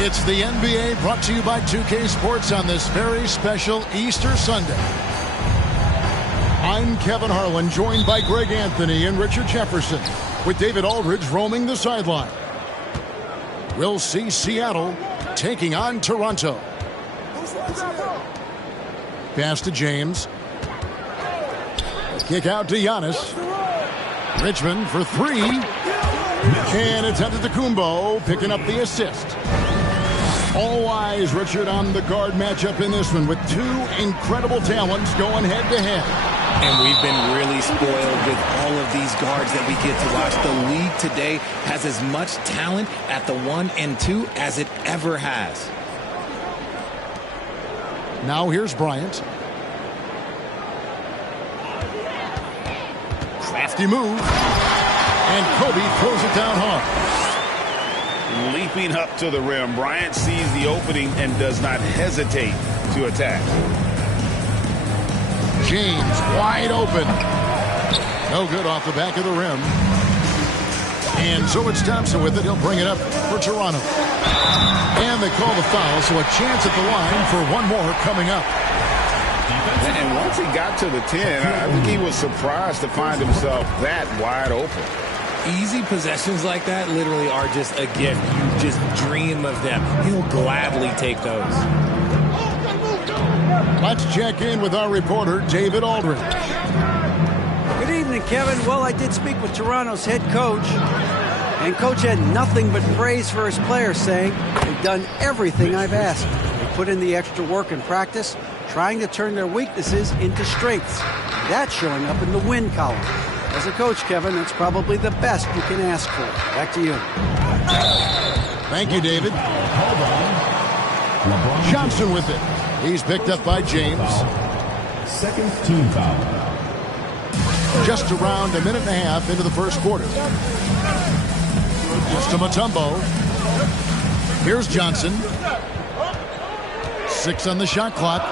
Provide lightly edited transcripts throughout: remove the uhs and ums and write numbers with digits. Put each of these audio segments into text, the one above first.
It's the NBA brought to you by 2K Sports on this very special Easter Sunday. I'm Kevin Harlan, joined by Greg Anthony and Richard Jefferson, with David Aldridge roaming the sideline. We'll see Seattle taking on Toronto. Pass to James. Kick out to Giannis. Richmond for three. And it's Antetokounmpo picking up the assist. All eyes, Richard, on the guard matchup in this one with two incredible talents going head-to-head. And we've been really spoiled with all of these guards that we get to watch. The league today has as much talent at the 1 and 2 as it ever has. Now here's Bryant. Crafty move. And Kobe throws it down hard. Leaping up to the rim, Bryant sees the opening and does not hesitate to attack. James wide open. No good off the back of the rim. And so it's Thompson with it. He'll bring it up for Toronto. And they call the foul, so a chance at the line for one more coming up. And once he got to the 10, I think he was surprised to find himself that wide open. Easy possessions like that literally are just a gift. You just dream of them. He'll gladly take those. Let's check in with our reporter, David Aldridge. Good evening, Kevin. Well, I did speak with Toronto's head coach, and coach had nothing but praise for his players, saying, "They've done everything I've asked. They put in the extra work in practice, trying to turn their weaknesses into strengths. That's showing up in the win column." As a coach, Kevin, it's probably the best you can ask for. Back to you. Thank you, David. Johnson with it. He's picked up by James. Second team foul. Just around a minute and a half into the first quarter. Just to Mutombo. Here's Johnson. 6 on the shot clock.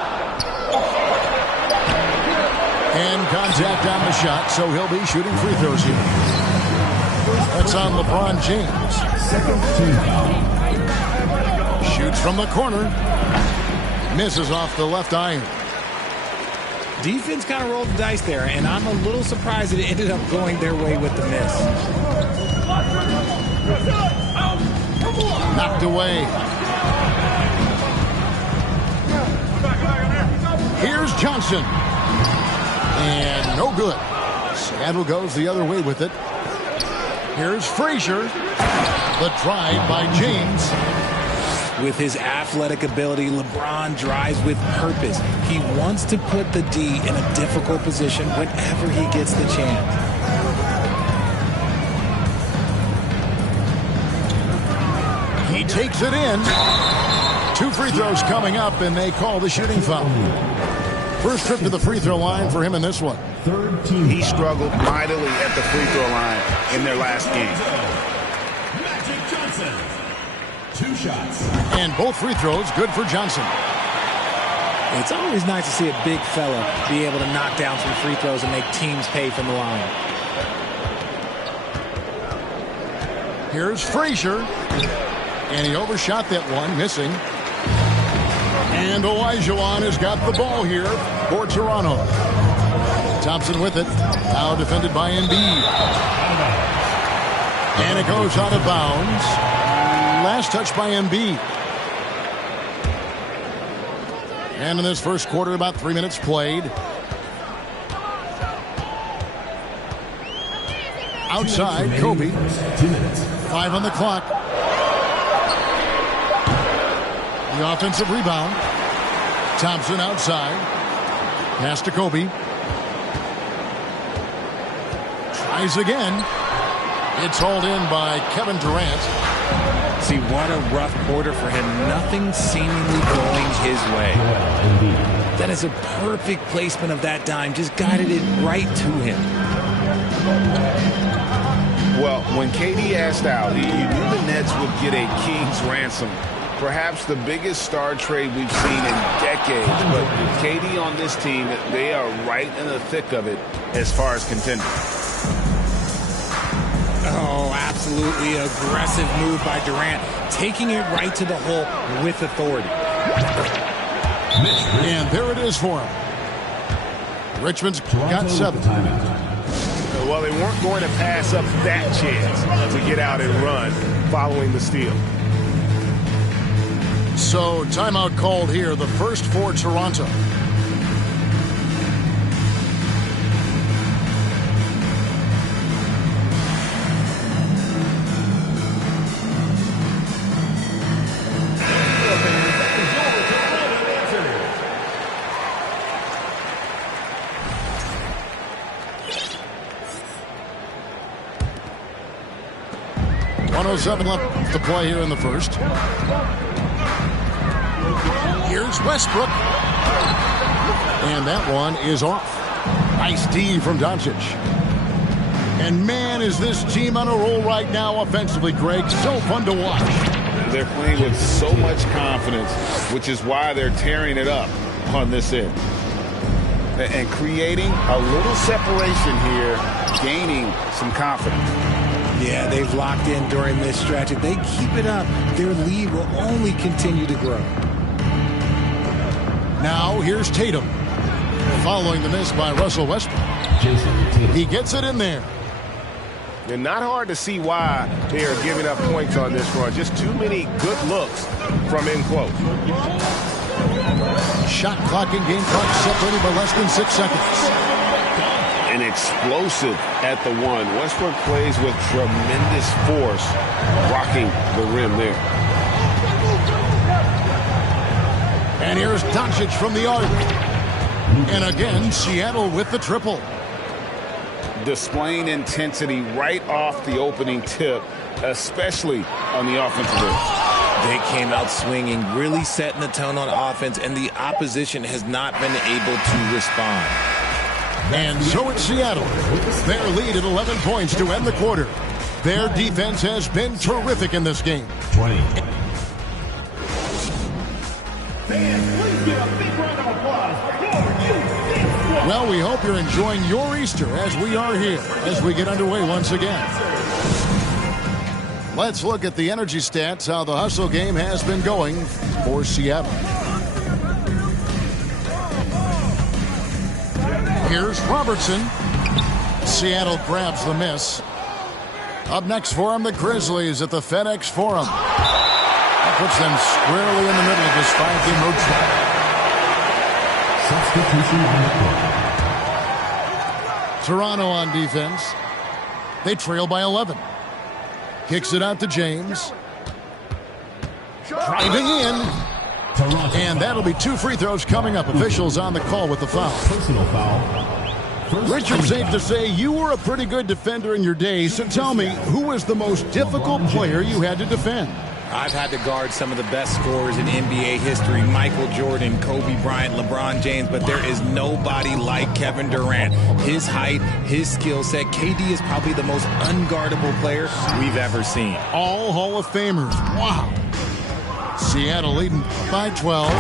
And contact on the shot, so he'll be shooting free throws here. That's on LeBron James. Second team foul. Shoots from the corner. Misses off the left iron. Defense kind of rolled the dice there, and I'm a little surprised that it ended up going their way with the miss. Knocked away. Here's Johnson. And no good. Seattle goes the other way with it. Here's Frazier. The drive by James. With his athletic ability, LeBron drives with purpose. He wants to put the D in a difficult position whenever he gets the chance. He takes it in. 2 free throws coming up, and they call the shooting foul. First trip to the free throw line for him in this one. Third team. He struggled mightily at the free throw line in their last game. Magic Johnson. 2 shots. And both free throws good for Johnson. It's always nice to see a big fella be able to knock down some free throws and make teams pay from the line. Here's Frazier. And he overshot that one, missing. And Olajuwon has got the ball here for Toronto. Thompson with it. Now defended by Embiid. And it goes out of bounds. Last touch by Embiid. And in this first quarter, about 3 minutes played. Outside, Kobe. 2 minutes. 5 on the clock. The offensive rebound. Thompson outside. Pass to Kobe. Tries again. It's hauled in by Kevin Durant. See, what a rough quarter for him. Nothing seemingly going his way. That is a perfect placement of that dime. Just guided it right to him. Well, when KD asked out, you knew the Nets would get a king's ransom. Perhaps the biggest star trade we've seen in decades. But KD on this team, they are right in the thick of it as far as contending. Oh, absolutely aggressive move by Durant, taking it right to the hole with authority. And there it is for him. Richmond's got 7. Well, they weren't going to pass up that chance to get out and run following the steal. So, timeout called here, the first for Toronto. Left to play here in the first. Here's Westbrook. And that one is off. Nice D from Doncic. And man, is this team on a roll right now offensively, Greg. So fun to watch. They're playing with so much confidence, which is why they're tearing it up on this end. And creating a little separation here, gaining some confidence. Yeah, they've locked in during this stretch. If they keep it up, their lead will only continue to grow. Now, here's Tatum. Following the miss by Russell Westbrook. He gets it in there. And not hard to see why they are giving up points on this run. Just too many good looks from in close. Shot clock and game clock separated by less than 6 seconds. And explosive at the 1. Westbrook plays with tremendous force, rocking the rim there. And here's Doncic from the arc. And again, Seattle with the triple. Displaying intensity right off the opening tip, especially on the offensive end. They came out swinging, really setting the tone on offense, and the opposition has not been able to respond. And so it's Seattle. Their lead at 11 points to end the quarter. Their defense has been terrific in this game. 20. Well, we hope you're enjoying your Easter as we are here, as we get underway once again. Let's look at the energy stats, how the hustle game has been going for Seattle. Here's Robertson. Seattle grabs the miss. Up next for him, the Grizzlies at the FedEx Forum. That puts them squarely in the middle of this 5-game road trip. Toronto on defense. They trail by 11. Kicks it out to James. Driving in. And that'll be 2 free throws coming up. Officials on the call with the foul. Personal foul. Richard, safe to say you were a pretty good defender in your day. So tell me, who was the most difficult player you had to defend? I've had to guard some of the best scorers in NBA history. Michael Jordan, Kobe Bryant, LeBron James. But there is nobody like Kevin Durant. His height, his skill set. KD is probably the most unguardable player we've ever seen. All Hall of Famers. Wow. Seattle leading by 12.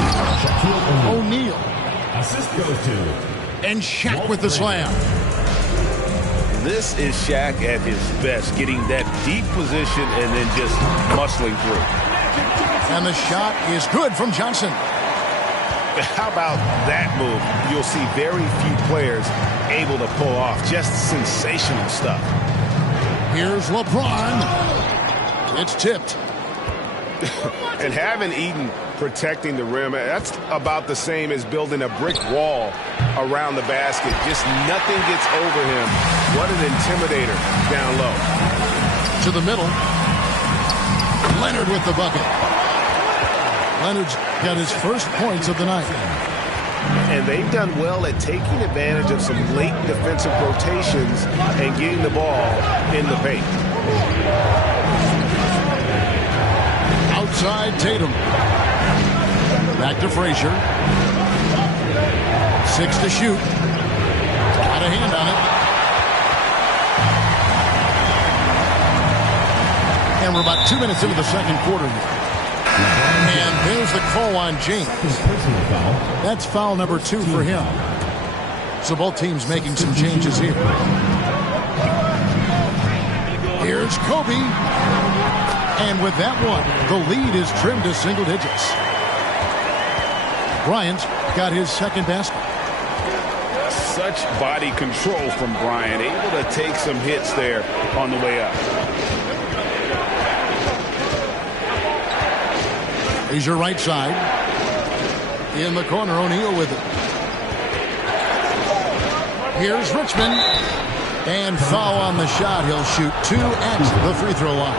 O'Neal. Assist goes to. And Shaq with the slam. This is Shaq at his best, getting that deep position and then just muscling through. And the shot is good from Johnson. How about that move? You'll see very few players able to pull off. Just sensational stuff. Here's LeBron. It's tipped. And having Eaton protecting the rim, that's about the same as building a brick wall around the basket. Just nothing gets over him. What an intimidator down low. To the middle. Leonard with the bucket. Leonard's got his first points of the night. And they've done well at taking advantage of some late defensive rotations and getting the ball in the paint. Outside Tatum. Back to Frazier. 6 to shoot. Got a hand on it. And we're about 2 minutes into the second quarter. And there's the call on James. That's foul number 2 for him. So both teams making some changes here. Here's Here's Kobe. And with that one, the lead is trimmed to single digits. Bryant got his second basket. Such body control from Bryant, able to take some hits there on the way up. Here's your right side. In the corner, O'Neal with it. Here's Richmond. And foul on the shot. He'll shoot 2 at the free throw line.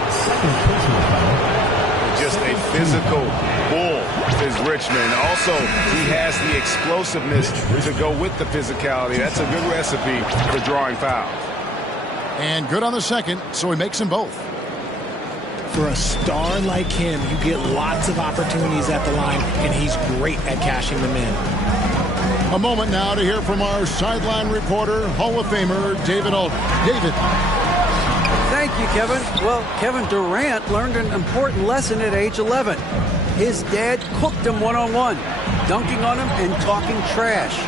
Just a physical bull is Richmond. Also, he has the explosiveness to go with the physicality. That's a good recipe for drawing fouls. And good on the second, so he makes them both. For a star like him, you get lots of opportunities at the line, and he's great at cashing them in. A moment now to hear from our sideline reporter, Hall of Famer David Aldridge. David. Thank you, Kevin. Well, Kevin Durant learned an important lesson at age 11. His dad cooked him one-on-one, dunking on him and talking trash.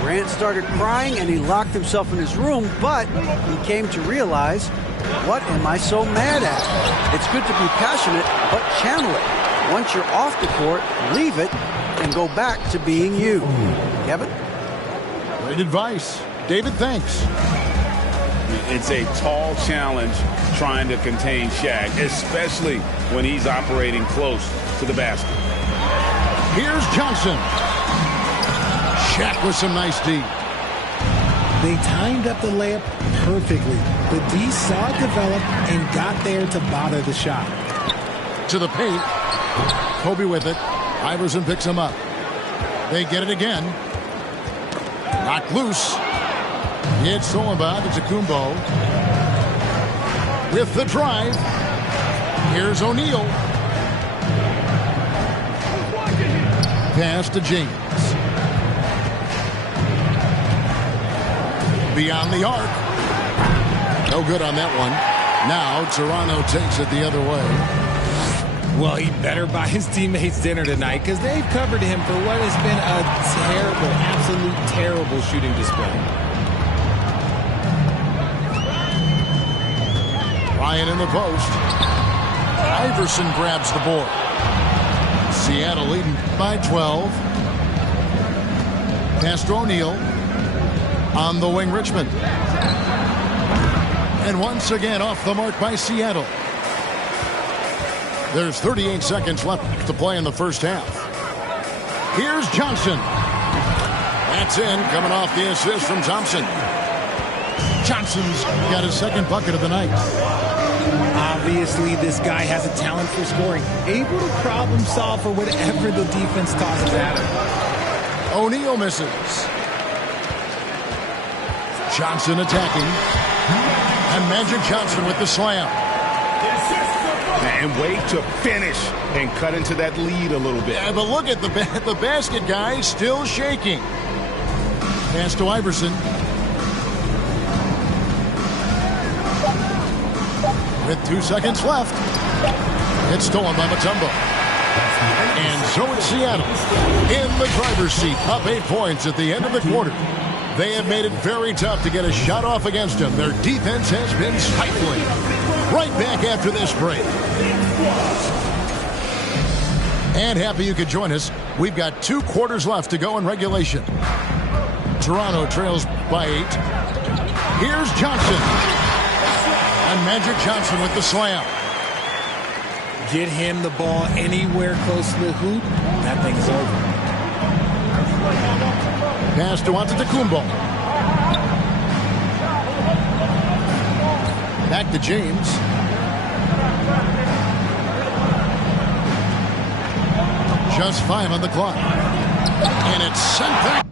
Durant started crying and he locked himself in his room, but he came to realize, what am I so mad at? It's good to be passionate, but channel it. Once you're off the court, leave it and go back to being you. Kevin? Great advice. David, thanks. It's a tall challenge trying to contain Shaq, especially when he's operating close to the basket. Here's Johnson. Shaq with some nice D. They timed up the layup perfectly, but D saw it develop and got there to bother the shot. To the paint. Kobe with it. Iverson picks him up. They get it again. Knocked loose. It's Solomon to Kumbo. With the drive. Here's O'Neal. Pass to James. Beyond the arc. No good on that one. Now Toronto takes it the other way. Well, he better buy his teammates dinner tonight because they've covered him for what has been a terrible, absolute terrible shooting display. Ryan in the post. Iverson grabs the board. Seattle leading by 12. Pass to O'Neal. On the wing, Richmond. And once again off the mark by Seattle. There's 38 seconds left to play in the first half. Here's Johnson. That's in, coming off the assist from Thompson. Johnson's got his second bucket of the night. Obviously, this guy has a talent for scoring, able to problem solve for whatever the defense tosses at him. O'Neal misses. Johnson attacking. And Magic Johnson with the slam. And wait to finish and cut into that lead a little bit. Yeah, but look at the basket guy still shaking. Pass to Iverson. With 2 seconds left. It's stolen by Mutombo. And so it's Seattle in the driver's seat, up 8 points at the end of the quarter. They have made it very tough to get a shot off against them. Their defense has been stifling. Right back after this break. And happy you could join us. We've got 2 quarters left to go in regulation. Toronto trails by 8. Here's Johnson. And Magic Johnson with the slam. Get him the ball anywhere close to the hoop, that thing's over. Pass to Antetokounmpo. Back to James. Just 5 on the clock. And it's sent back.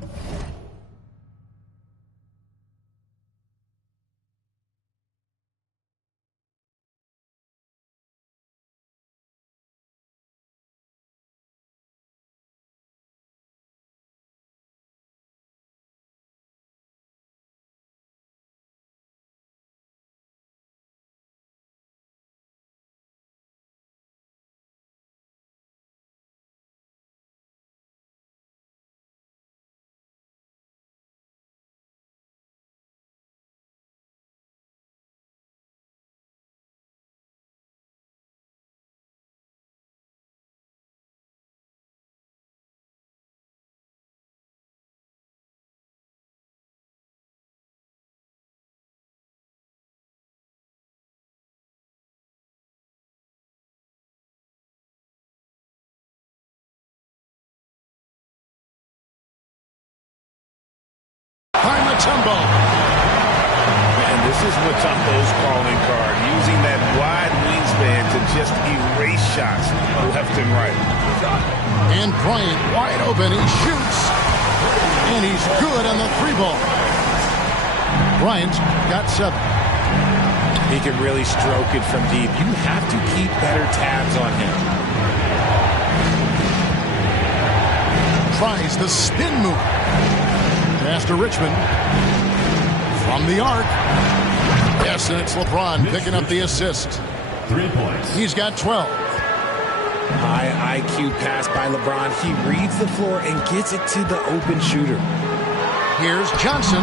Mutombo. And this is Mutombo's calling card, using that wide wingspan to just erase shots left and right. And Bryant wide open. He shoots. And he's good on the 3-ball. Bryant got 7. He can really stroke it from deep. You have to keep better tabs on him. Tries the spin move. Pass to Richmond. From the arc. Yes, and it's LeBron picking up the assist. 3 points. He's got 12. High IQ pass by LeBron. He reads the floor and gets it to the open shooter. Here's Johnson.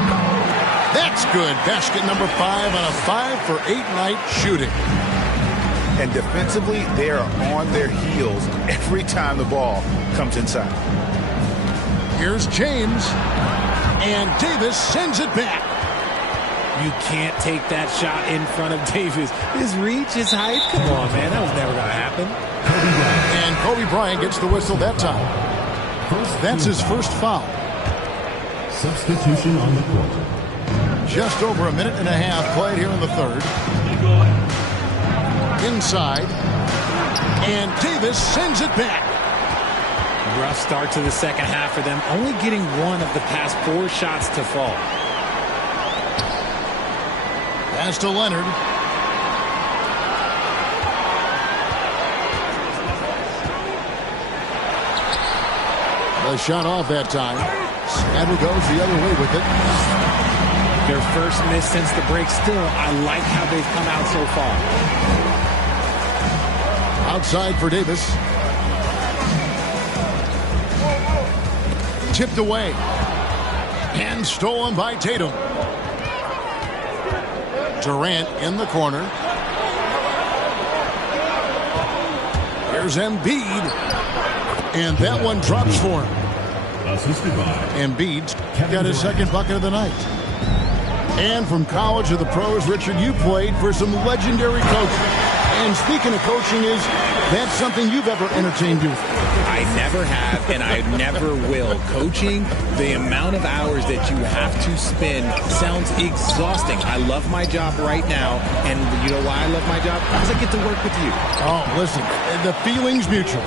That's good. Basket number 5 on a 5-for-8 night shooting. And defensively, they are on their heels every time the ball comes inside. Here's James. And Davis sends it back. You can't take that shot in front of Davis. His reach, his height. Come on, man. That was never going to happen. And Kobe Bryant gets the whistle that time. That's his first foul. Substitution on the court. Just over a minute and a half played here in the third. Inside. And Davis sends it back. Rough start to the second half for them. Only getting 1 of the past 4 shots to fall. Pass to Leonard. The shot off that time. Seattle goes the other way with it. Their first miss since the break. Still, I like how they've come out so far. Outside for Davis. Tipped away. And stolen by Tatum. Durant in the corner. Here's Embiid. And that one drops for him. Assisted by Embiid's got his second bucket of the night. And from college to the pros, Richard, you played for some legendary coaches. And speaking of coaching, is that something you've ever entertained you? I never have, and I never will. Coaching, the amount of hours that you have to spend sounds exhausting. I love my job right now, and you know why I love my job? Because I get to work with you. Oh, listen, the feeling's mutual.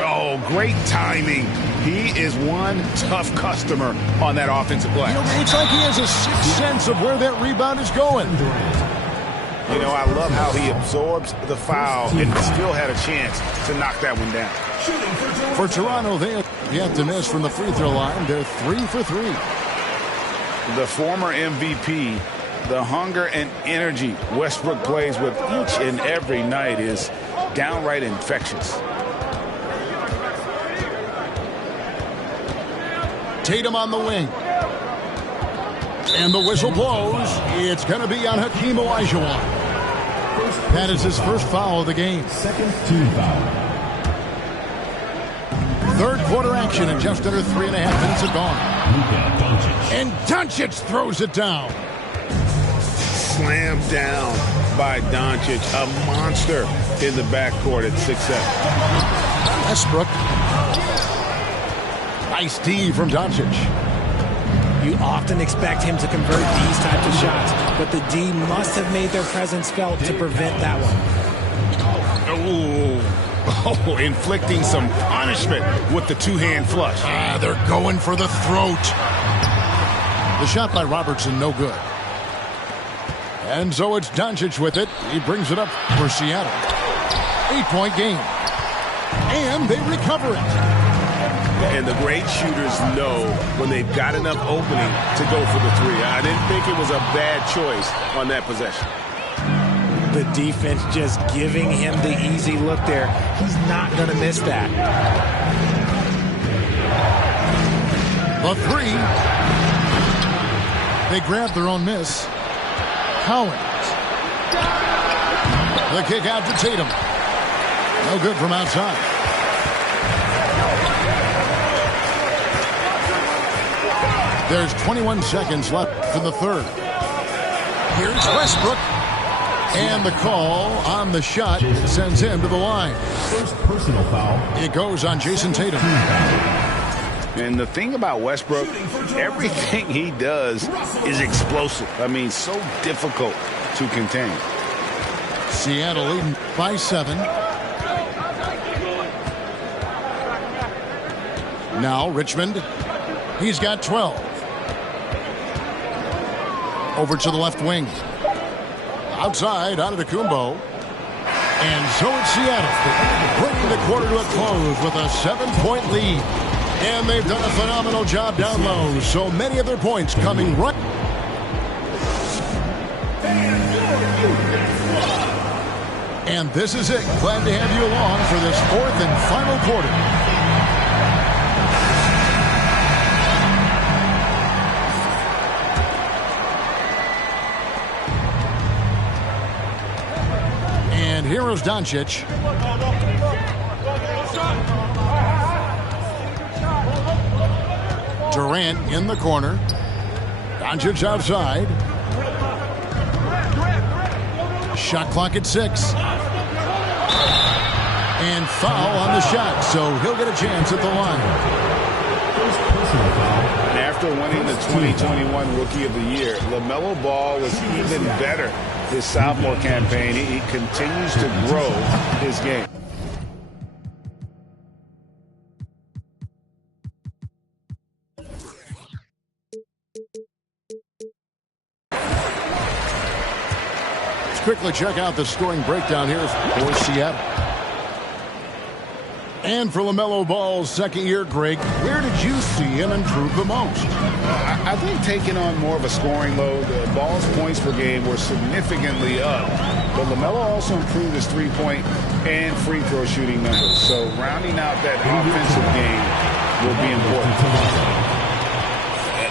Oh, great timing. He is one tough customer on that offensive glass. You know, it's like he has a sixth sense of where that rebound is going. You know, I love how he absorbs the foul and still had a chance to knock that one down. For Toronto, they have yet to miss from the free throw line. They're 3 for 3. The former MVP, the hunger and energy Westbrook plays with each and every night is downright infectious. Tatum on the wing. And the whistle blows. It's going to be on Hakeem Olajuwon. That is his first foul of the game. second team foul. Third quarter action and just under 3.5 minutes are gone. Luka Doncic. And Doncic throws it down. Slammed down by Doncic, a monster in the backcourt at 6'7". Westbrook. Nice D from Doncic. You often expect him to convert these types of shots, but the D must have made their presence felt to prevent that one. Oh, inflicting some punishment with the two-hand flush. They're going for the throat. The shot by Robertson, no good. And so it's Doncic with it. He brings it up for Seattle. 8-point game. And they recover it. And the great shooters know when they've got enough opening to go for the three. I didn't think it was a bad choice on that possession. The defense just giving him the easy look there. He's not going to miss that. The three. They grab their own miss. Collins. The kick out to Tatum. No good from outside. There's 21 seconds left in the third. Here's Westbrook. And the call on the shot sends him to the line. First personal foul. It goes on Jason Tatum. And the thing about Westbrook, everything he does is explosive. I mean, so difficult to contain. Seattle leading by 7. Now Richmond. He's got 12. Over to the left wing. Outside, Antetokounmpo. And so it's Seattle, bringing the quarter to a close with a 7-point lead. And they've done a phenomenal job down low. So many of their points coming right. And this is it. Glad to have you along for this 4th and final quarter. And here is Doncic. Durant in the corner. Doncic outside. Shot clock at 6. And foul on the shot, so he'll get a chance at the line. And after winning the 2021 Rookie of the Year, LaMelo Ball was even better this sophomore campaign. He continues to grow his game. Let's quickly check out the scoring breakdown here for Seattle. And for LaMelo Ball's second year, Greg, where did you see him improve the most? I think taking on more of a scoring load, Ball's points per game were significantly up. But LaMelo also improved his three-point and free throw shooting numbers. So rounding out that offensive game will be important.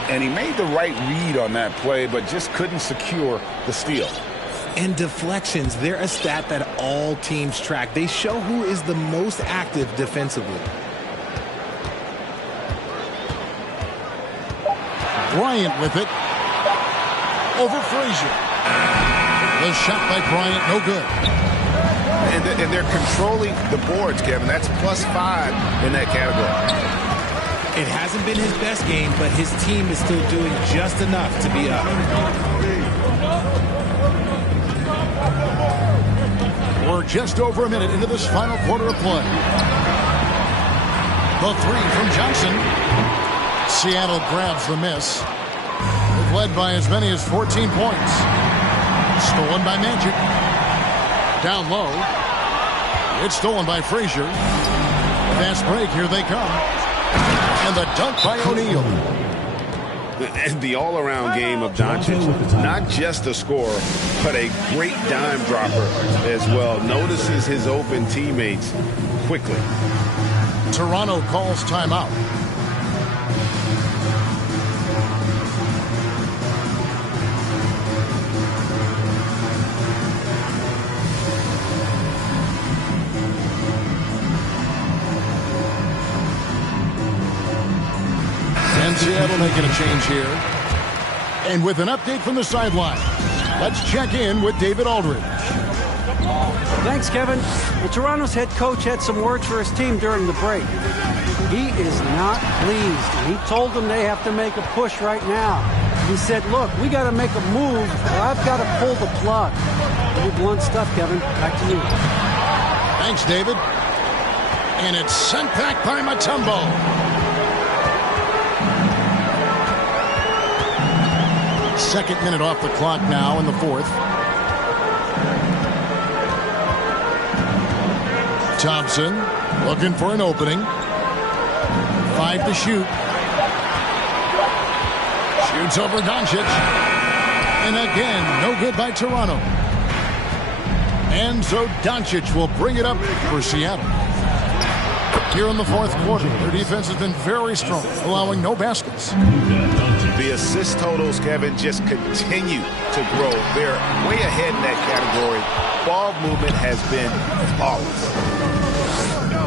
And he made the right read on that play, but just couldn't secure the steal. And deflections, they're a stat that all teams track. They show who is the most active defensively. Bryant with it. Over Frazier. The shot by Bryant, no good. And they're controlling the boards, Kevin. That's +5 in that category. It hasn't been his best game, but his team is still doing just enough to be up. We're just over a minute into this final quarter of play. The three from Johnson. Seattle grabs the miss. They've led by as many as 14 points. Stolen by Magic. Down low. It's stolen by Frazier. Fast break, here they come. And the dunk by O'Neal. And the all-around game of Doncic, not just a scorer, but a great dime dropper as well. Notices his open teammates quickly. Toronto calls timeout. Seattle making a change here. And with an update from the sideline, let's check in with David Aldridge. Thanks, Kevin. Well, Toronto's head coach had some words for his team during the break. He is not pleased. He told them they have to make a push right now. He said, look, we got to make a move or I've got to pull the plug. Pretty blunt stuff, Kevin. Back to you. Thanks, David. And it's sent back by Mutombo. Second minute off the clock now in the fourth. Thompson looking for an opening. 5 to shoot. Shoots over Doncic. And again, no good by Toronto. And so Doncic will bring it up for Seattle. Here in the fourth quarter, their defense has been very strong, allowing no baskets. The assist totals, Kevin, just continue to grow. They're way ahead in that category. Ball movement has been flawless.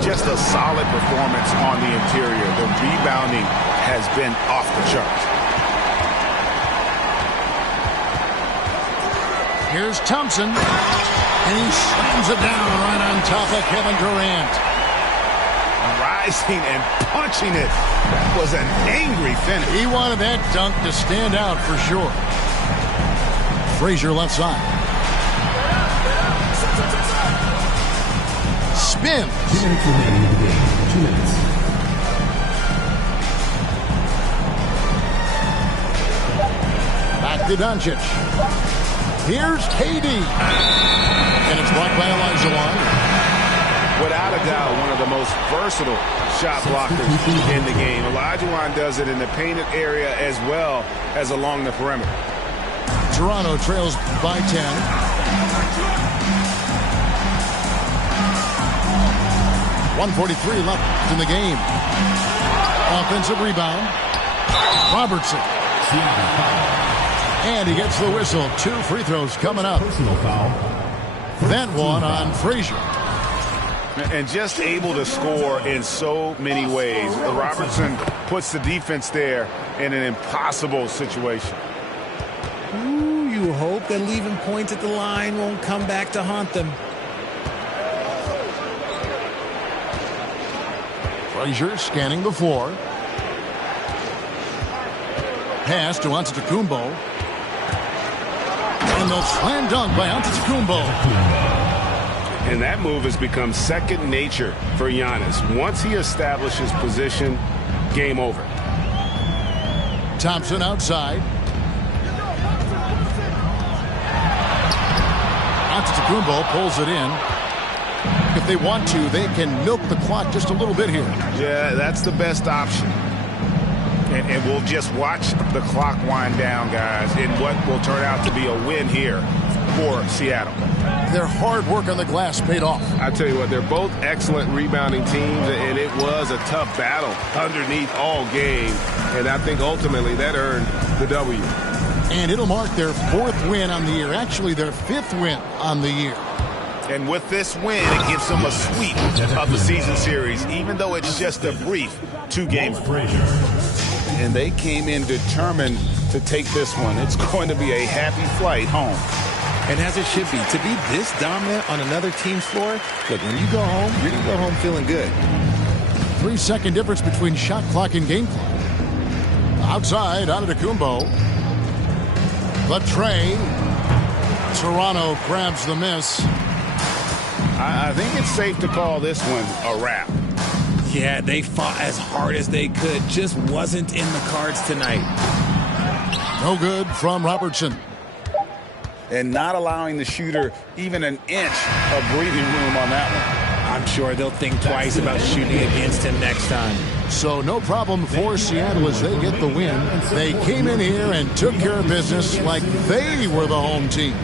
Just a solid performance on the interior. The rebounding has been off the charts. Here's Thompson, and he slams it down right on top of Kevin Durant. slicing and punching it. That was an angry finish. He wanted that dunk to stand out for sure. Frazier left side. Spins. 2 minutes remaining in the game. 2 minutes. Back to Doncic. Here's KD. And it's blocked by Olajuwon. Without a doubt, one of the most versatile shot blockers in the game. Olajuwon does it in the painted area as well as along the perimeter. Toronto trails by 10. .143 left in the game. Offensive rebound. Robertson. And he gets the whistle. 2 free throws coming up. Personal foul. That one on Frazier. And just able to score in so many ways. Robertson puts the defense there in an impossible situation. Ooh, you hope that leaving points at the line won't come back to haunt them. Frazier scanning the floor. Pass to Antetokounmpo. And the slam dunk by Antetokounmpo. And that move has become second nature for Giannis. Once he establishes position, game over. Thompson outside. Antetokounmpo pulls it in. If they want to, they can milk the clock just a little bit here. Yeah, that's the best option. And we'll just watch the clock wind down, guys, in what will turn out to be a win here for Seattle. Their hard work on the glass paid off. I tell you what, they're both excellent rebounding teams, and it was a tough battle underneath all game. And I think ultimately that earned the W. And it'll mark their 4th win on the year. Actually, their 5th win on the year. And with this win, it gives them a sweep of the season series, even though it's just a brief 2-game. And they came in determined to take this one. It's going to be a happy flight home. And as it should be, to be this dominant on another team's floor, look, when you go home, you're going to go home feeling good. 3-second difference between shot clock and game clock. Outside, Antetokounmpo. The tray. Toronto grabs the miss. I think it's safe to call this one a wrap. Yeah, they fought as hard as they could. Just wasn't in the cards tonight. No good from Robertson. And not allowing the shooter even an inch of breathing room on that one. I'm sure they'll think twice about shooting against him next time. So no problem for Seattle as they get the win. They came in here and took care of business like they were the home team.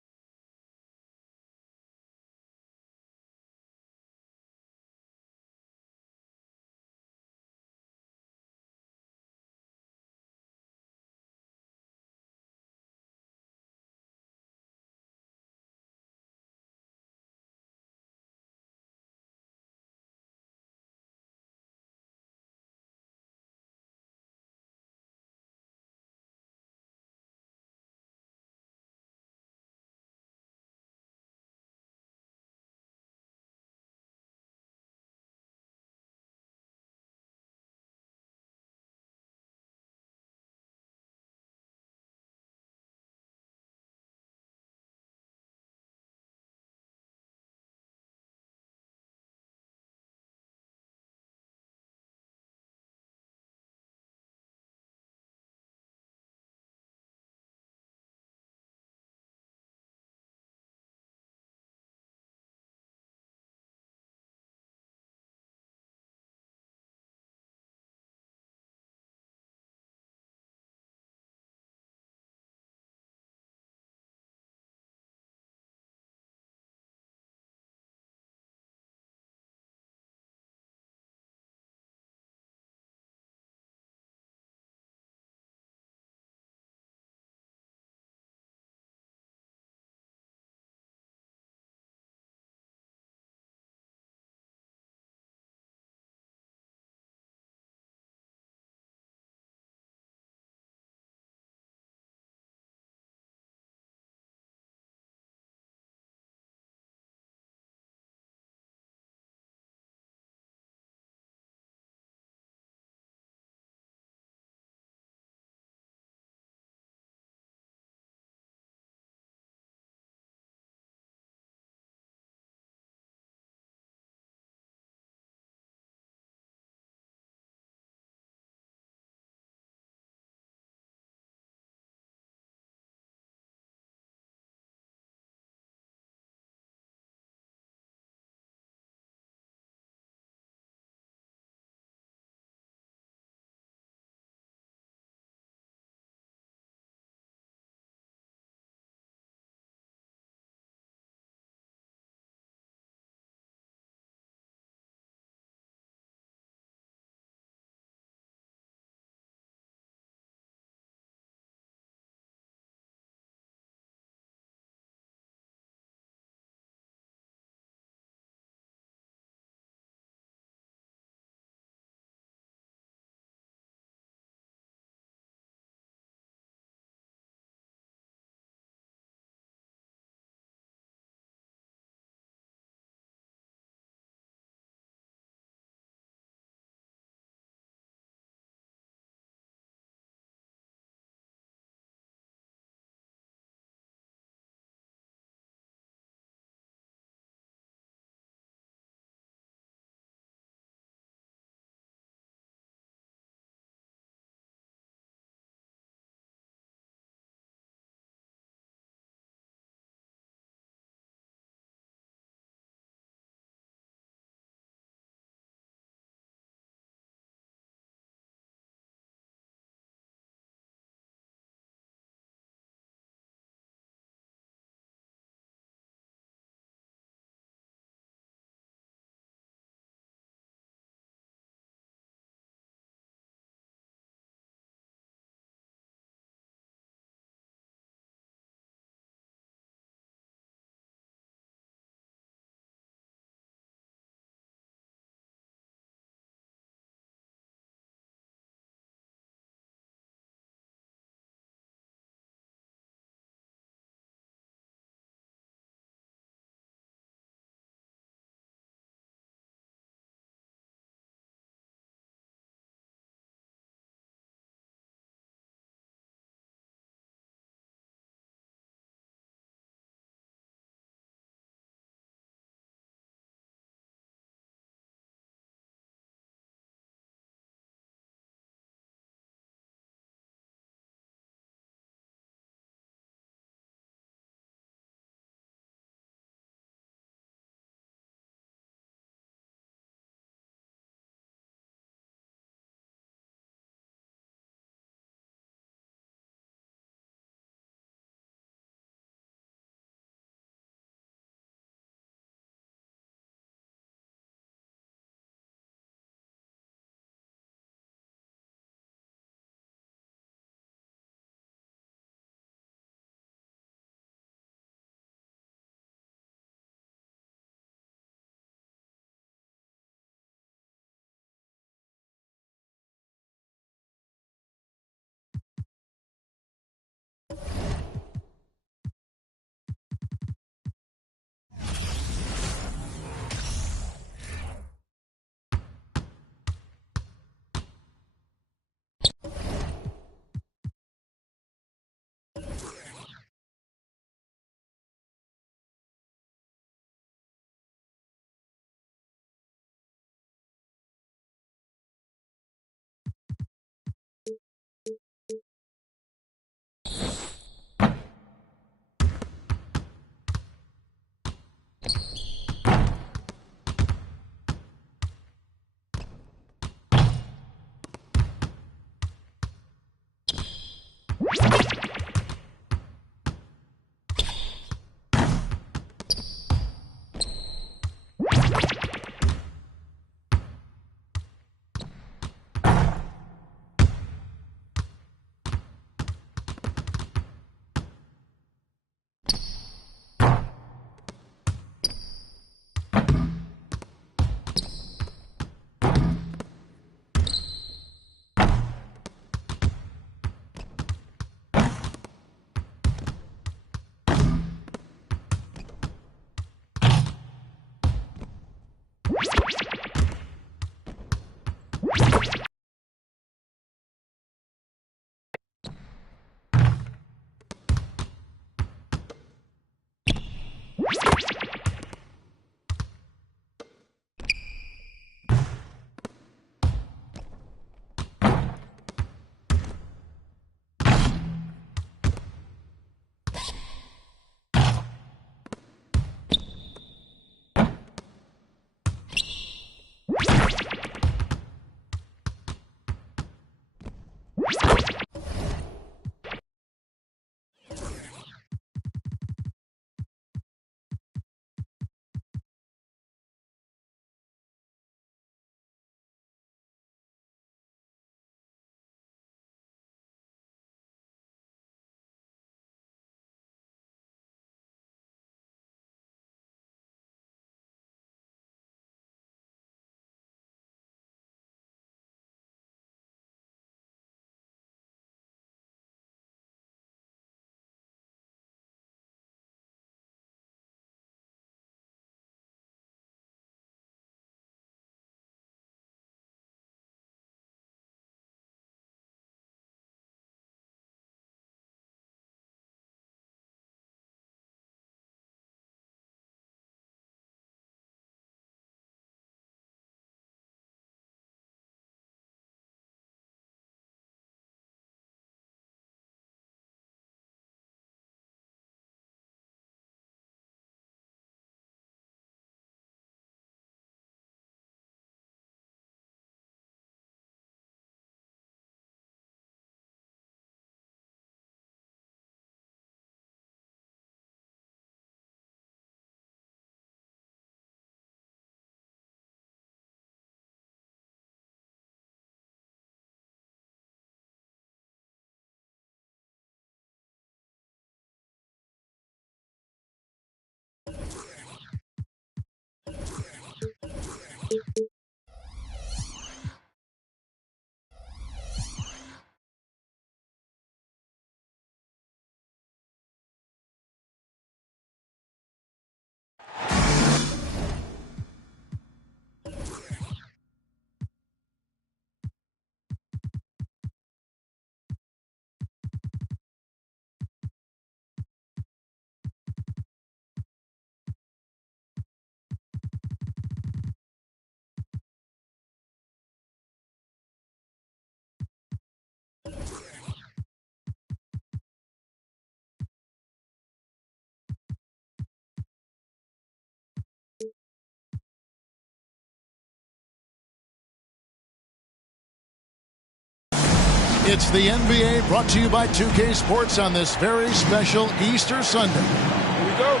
It's the NBA brought to you by 2K Sports on this very special Easter Sunday. Here we go.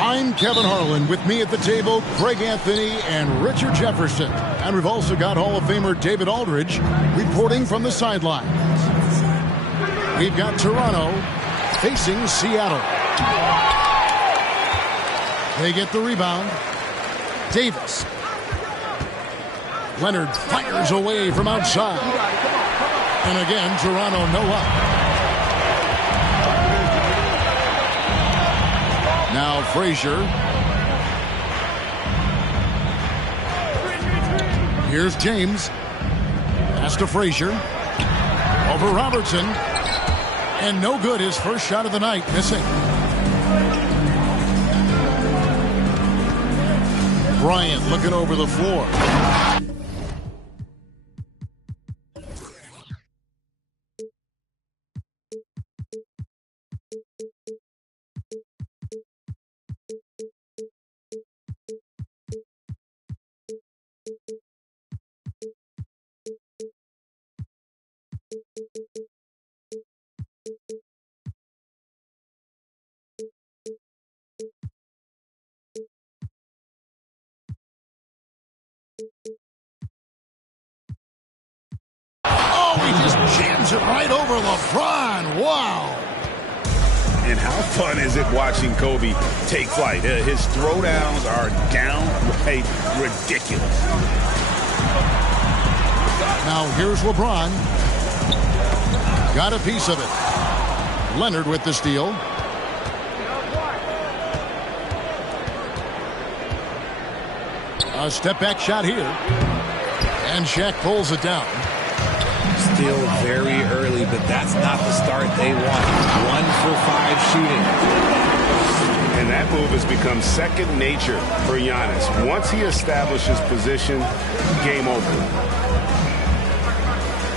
I'm Kevin Harlan. With me at the table, Greg Anthony and Richard Jefferson. And we've also got Hall of Famer David Aldridge reporting from the sideline. We've got Toronto facing Seattle. They get the rebound. Davis. Leonard fires away from outside. And again, Toronto no up. Now Frazier. Here's James. Pass to Frazier. Over Robertson. And no good, his first shot of the night, missing. Bryant looking over the floor. He just jams it right over LeBron. Wow. And how fun is it watching Kobe take flight? His throwdowns are downright ridiculous. Now here's LeBron. Got a piece of it. Leonard with the steal. A step back shot here. And Shaq pulls it down. Still very early, but that's not the start they want. 1 for 5 shooting. And that move has become second nature for Giannis. Once he establishes position, game over.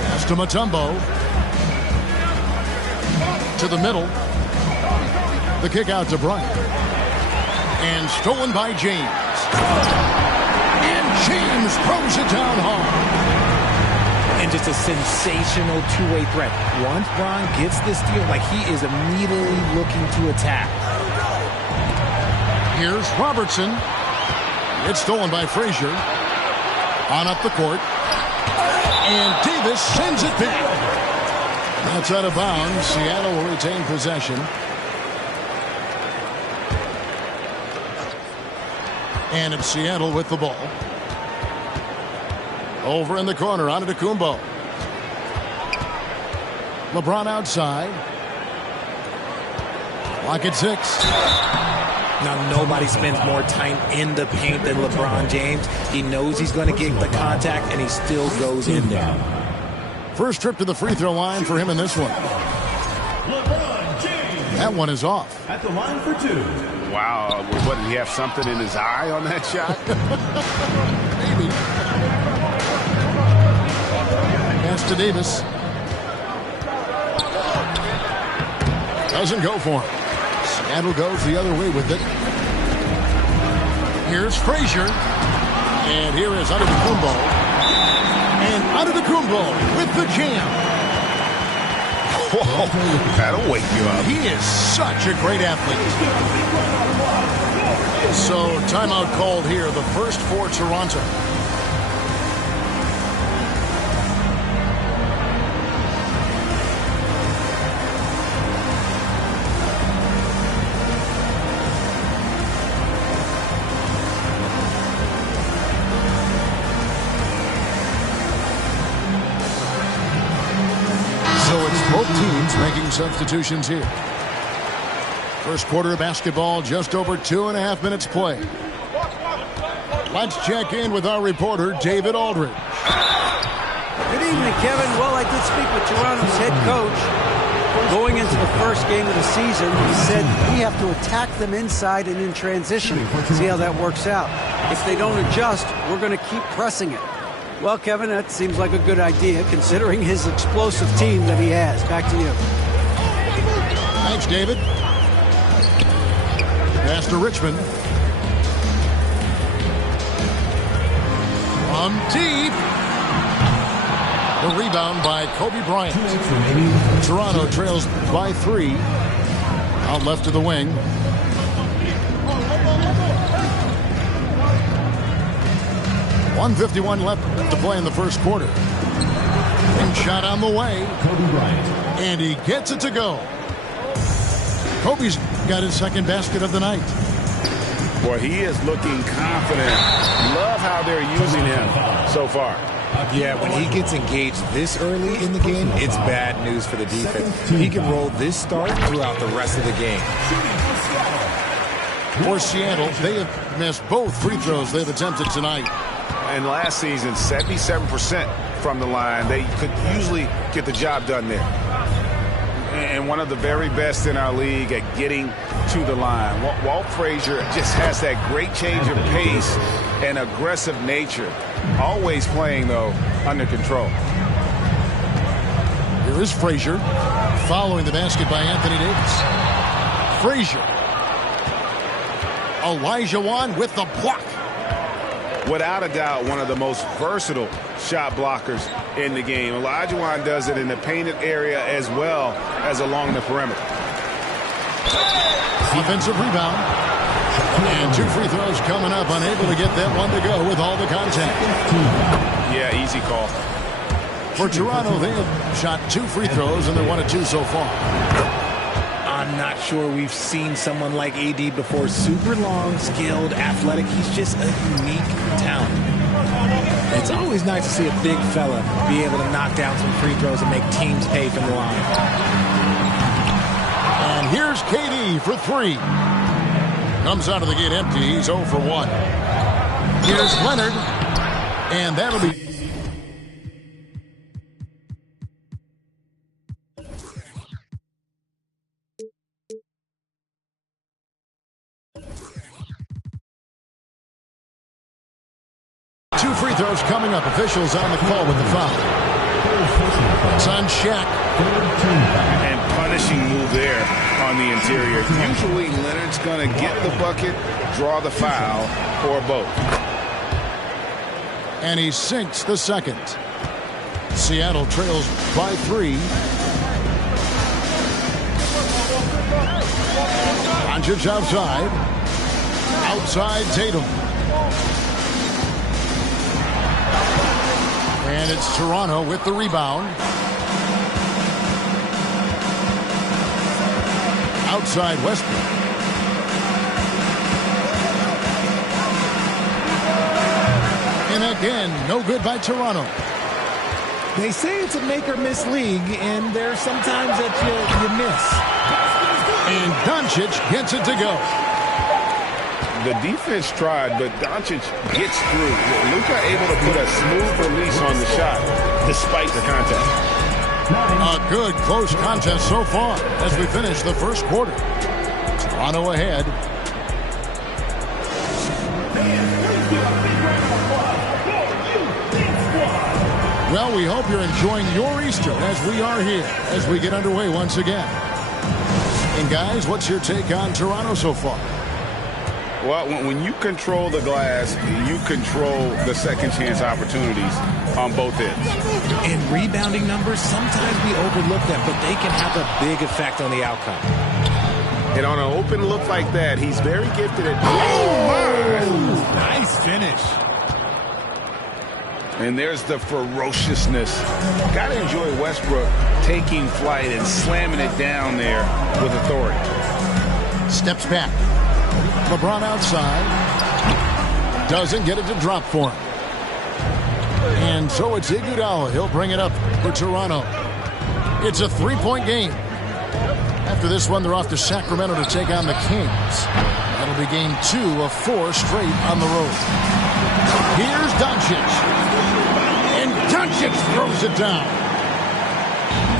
Pass to Mutombo. To the middle. The kick out to Bryant. And stolen by James. And James throws it down hard. And just a sensational two-way threat. Once Bron gets this steal, like he is immediately looking to attack. Here's Robertson. It's stolen by Frazier. On up the court. And Davis sends it back. That's out of bounds. Seattle will retain possession. And it's Seattle with the ball. Over in the corner, Antetokounmpo. LeBron outside. Clock at 6. Now, nobody spends more time in the paint than LeBron James. He knows he's going to get the contact, and he still goes in there. First trip to the free throw line for him in this one. LeBron James. That one is off. At the line for 2. Wow. What, did he have something in his eye on that shot? Maybe. Pass to Davis. Doesn't go for him. Seattle goes the other way with it. Here's Frazier. And here is Antetokounmpo. And Antetokounmpo with the jam. Whoa, that'll wake you up. He is such a great athlete. So timeout called here, the first for Toronto. Both teams making substitutions here. First quarter of basketball, just over 2.5 minutes played. Let's check in with our reporter, David Aldridge. Good evening, Kevin. Well, I did speak with Toronto's head coach. Going into the first game of the season, he said we have to attack them inside and in transition. See how that works out. If they don't adjust, we're going to keep pressing it. Well, Kevin, that seems like a good idea, considering his explosive team that he has. Back to you. Thanks, David. Pass to Richmond. From deep. The rebound by Kobe Bryant. Toronto trails by 3. Out left to the wing. .151 left to play in the first quarter. And shot on the way. Kobe Bryant. And he gets it to go. Kobe's got his second basket of the night. Boy, he is looking confident. Love how they're using him so far. Yeah, when he gets engaged this early in the game, it's bad news for the defense. He can roll this start throughout the rest of the game. For Seattle, they have missed both free throws they've attempted tonight. And last season, 77% from the line. They could usually get the job done there. And one of the very best in our league at getting to the line. Walt Frazier just has that great change of pace and aggressive nature. Always playing, though, under control. Here is Frazier following the basket by Anthony Davis. Frazier. Elijah Wan with the block. Without a doubt, one of the most versatile shot blockers in the game. Elijah Wan does it in the painted area as well as along the perimeter. Offensive rebound. And 2 free throws coming up. Unable to get that one to go with all the contact. Yeah, easy call. For Toronto, they have shot 2 free throws, and they're 1 of 2 so far. I'm not sure we've seen someone like AD before. Super long, skilled, athletic. He's just a unique talent. It's always nice to see a big fella be able to knock down some free throws and make teams pay from the line. And here's KD for 3. Comes out of the gate empty. He's 0 for 1. Here's Leonard. And that'll be... free throws coming up. Officials on the call with the foul. It's on Shaq. And punishing move there on the interior. Usually Leonard's going to get the bucket, draw the foul, or both. And he sinks the second. Seattle trails by 3. Doncic outside. Outside Tatum. And it's Toronto with the rebound. Outside Westbrook. And again, no good by Toronto. They say it's a make-or-miss league, and there's sometimes that you miss. And Doncic gets it to go. The defense tried, but Doncic gets through. Luka able to put a smooth release on the shot despite the contact. A good close contest so far as we finish the first quarter. Toronto ahead. Well, we hope you're enjoying your Easter as we are here as we get underway once again. And guys, what's your take on Toronto so far? Well, when you control the glass, you control the second chance opportunities on both ends. In rebounding numbers, sometimes we overlook them, but they can have a big effect on the outcome. And on an open look like that, he's very gifted at... Oh, nice finish. And there's the ferociousness. Got to enjoy Westbrook taking flight and slamming it down there with authority. Steps back. LeBron outside. Doesn't get it to drop for him. And so it's Iguodala. He'll bring it up for Toronto. It's a 3-point game. After this one, they're off to Sacramento to take on the Kings. That'll be game 2 of 4 straight on the road. Here's Doncic. And Doncic throws it down.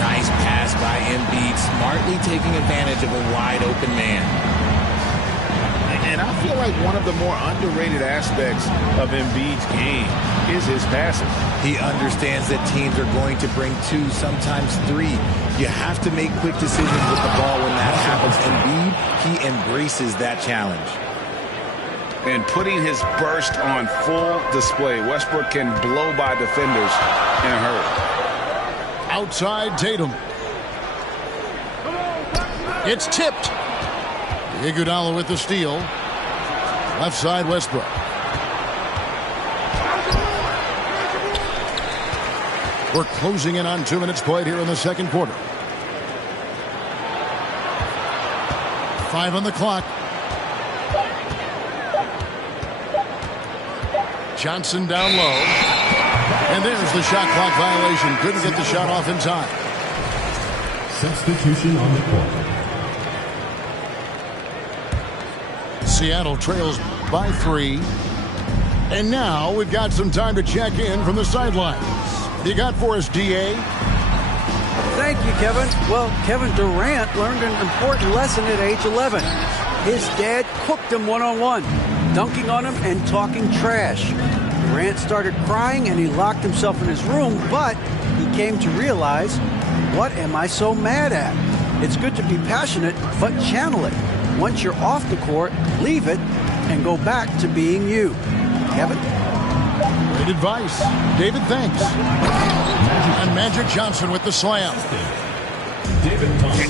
Nice pass by Embiid, smartly taking advantage of a wide-open man. And I feel like one of the more underrated aspects of Embiid's game is his passing. He understands that teams are going to bring 2, sometimes 3. You have to make quick decisions with the ball when that happens. Embiid, he embraces that challenge. And putting his burst on full display. Westbrook can blow by defenders in a hurry. Outside Tatum. It's tipped. Iguodala with the steal. Left side Westbrook. We're closing in on 2 minutes played here in the second quarter. 5 on the clock. Johnson down low. And there's the shot clock violation. Couldn't get the shot off in time. Substitution on the court. Seattle trails by 3. And now we've got some time to check in from the sidelines. What you got for us, D.A.? Thank you, Kevin. Well, Kevin Durant learned an important lesson at age 11. His dad cooked him one-on-one, dunking on him and talking trash. Durant started crying and he locked himself in his room, but he came to realize, what am I so mad at? It's good to be passionate, but channel it. Once you're off the court, leave it and go back to being you. Kevin? Great advice. David, thanks. And Magic Johnson with the slam.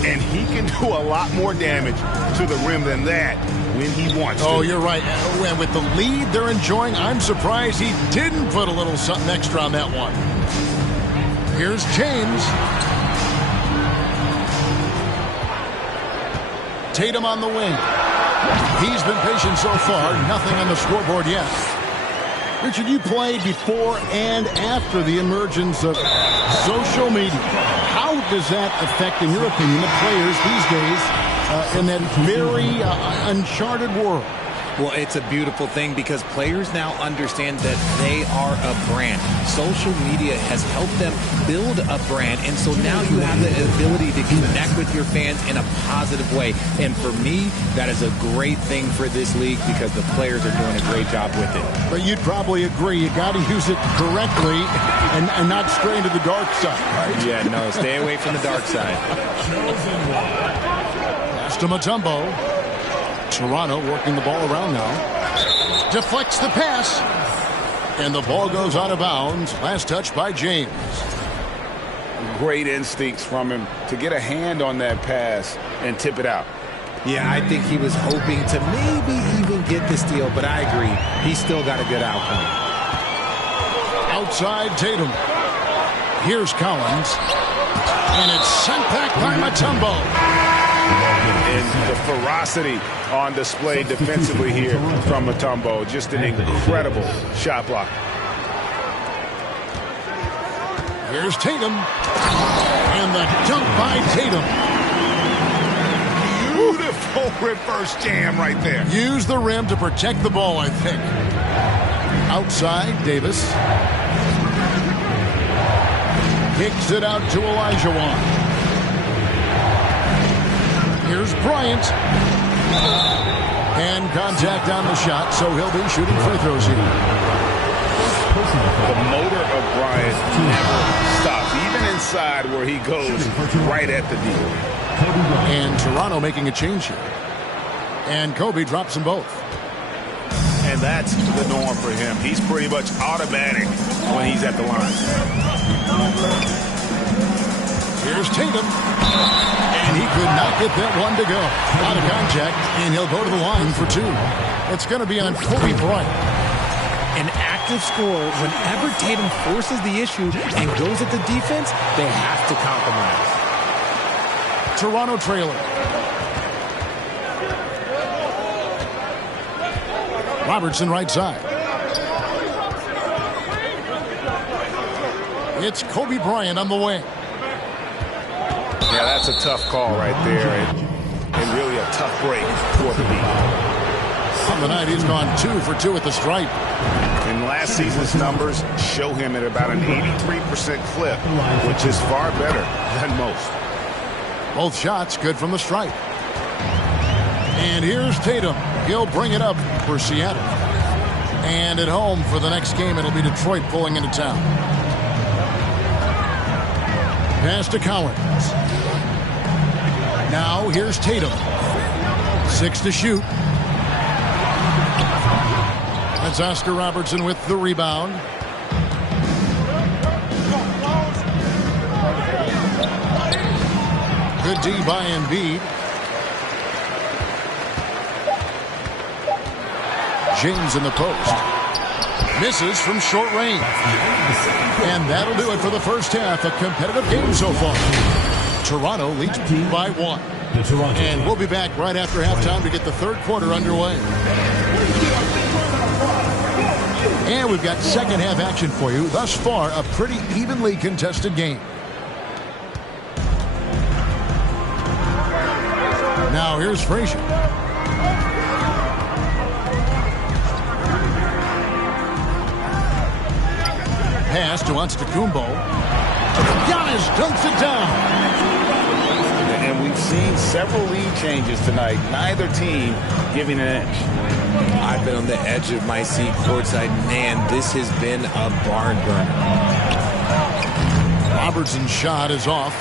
And he can do a lot more damage to the rim than that when he wants to. Oh, you're right. And with the lead they're enjoying, I'm surprised he didn't put a little something extra on that one. Here's James. Tatum on the wing. He's been patient so far. Nothing on the scoreboard yet. Richard, you played before and after the emergence of social media. How does that affect, in your opinion, the players these days in that very uncharted world? Well, it's a beautiful thing because players now understand that they are a brand. Social media has helped them build a brand, and so now you have the ability to connect with your fans in a positive way. And for me, that is a great thing for this league because the players are doing a great job with it. But you'd probably agree you got to use it correctly and not stray into the dark side, right? Yeah, no, stay away from the dark side. Pass to Mutombo. Toronto working the ball around now. Deflects the pass. And the ball goes out of bounds. Last touch by James. Great instincts from him to get a hand on that pass and tip it out. Yeah, I think he was hoping to maybe even get the steal, but I agree. He's still got a good outcome. Outside Tatum. Here's Collins. And it's sent back by Mutombo. And the ferocity on display defensively here from Mutombo. Just an incredible shot block. Here's Tatum. And the dunk by Tatum. Beautiful reverse jam right there. Use the rim to protect the ball, I think. Outside, Davis. Kicks it out to Olajuwon. Here's Bryant. And contact on the shot, so he'll be shooting free throws here. The motor of Bryant never stops, even inside where he goes right at the deal. And Toronto making a change here. And Kobe drops them both. And that's the norm for him. He's pretty much automatic when he's at the line. Here's Tatum. And he could not get that one to go. Out of contact, and he'll go to the line for 2. It's going to be on Kobe Bryant. An active scorer, whenever Tatum forces the issue and goes at the defense, they have to compromise. Toronto trailer. Robertson right side. It's Kobe Bryant on the wing. Yeah, that's a tough call right there, and really a tough break for the league. On the night, he's gone 2 for 2 at the stripe. And last season's numbers show him at about an 83% clip, which is far better than most. Both shots good from the stripe. And here's Tatum. He'll bring it up for Seattle. And at home for the next game, it'll be Detroit pulling into town. Pass to Collins. Now here's Tatum. 6 to shoot. That's Oscar Robertson with the rebound. Good D by Embiid. James in the post. Misses from short range. And that'll do it for the first half. A competitive game so far. Toronto leads by 1. And we'll be back right after halftime to get the third quarter underway. And we've got second half action for you. Thus far, a pretty evenly contested game. Now here's Frazier. Pass to Antetokounmpo. Giannis dunks it down. And we've seen several lead changes tonight. Neither team giving an edge. I've been on the edge of my seat courtside. Man, this has been a barn burner. Robertson's shot is off.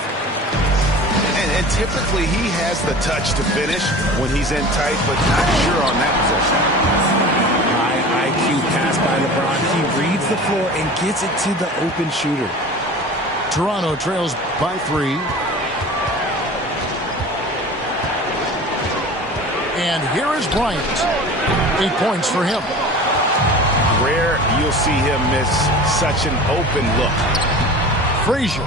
And typically he has the touch to finish when he's in tight, but not sure on that possession. High IQ pass by LeBron. He reads the floor and gets it to the open shooter. Toronto trails by 3. And here is Bryant. 8 points for him. Rare you'll see him miss such an open look. Frazier.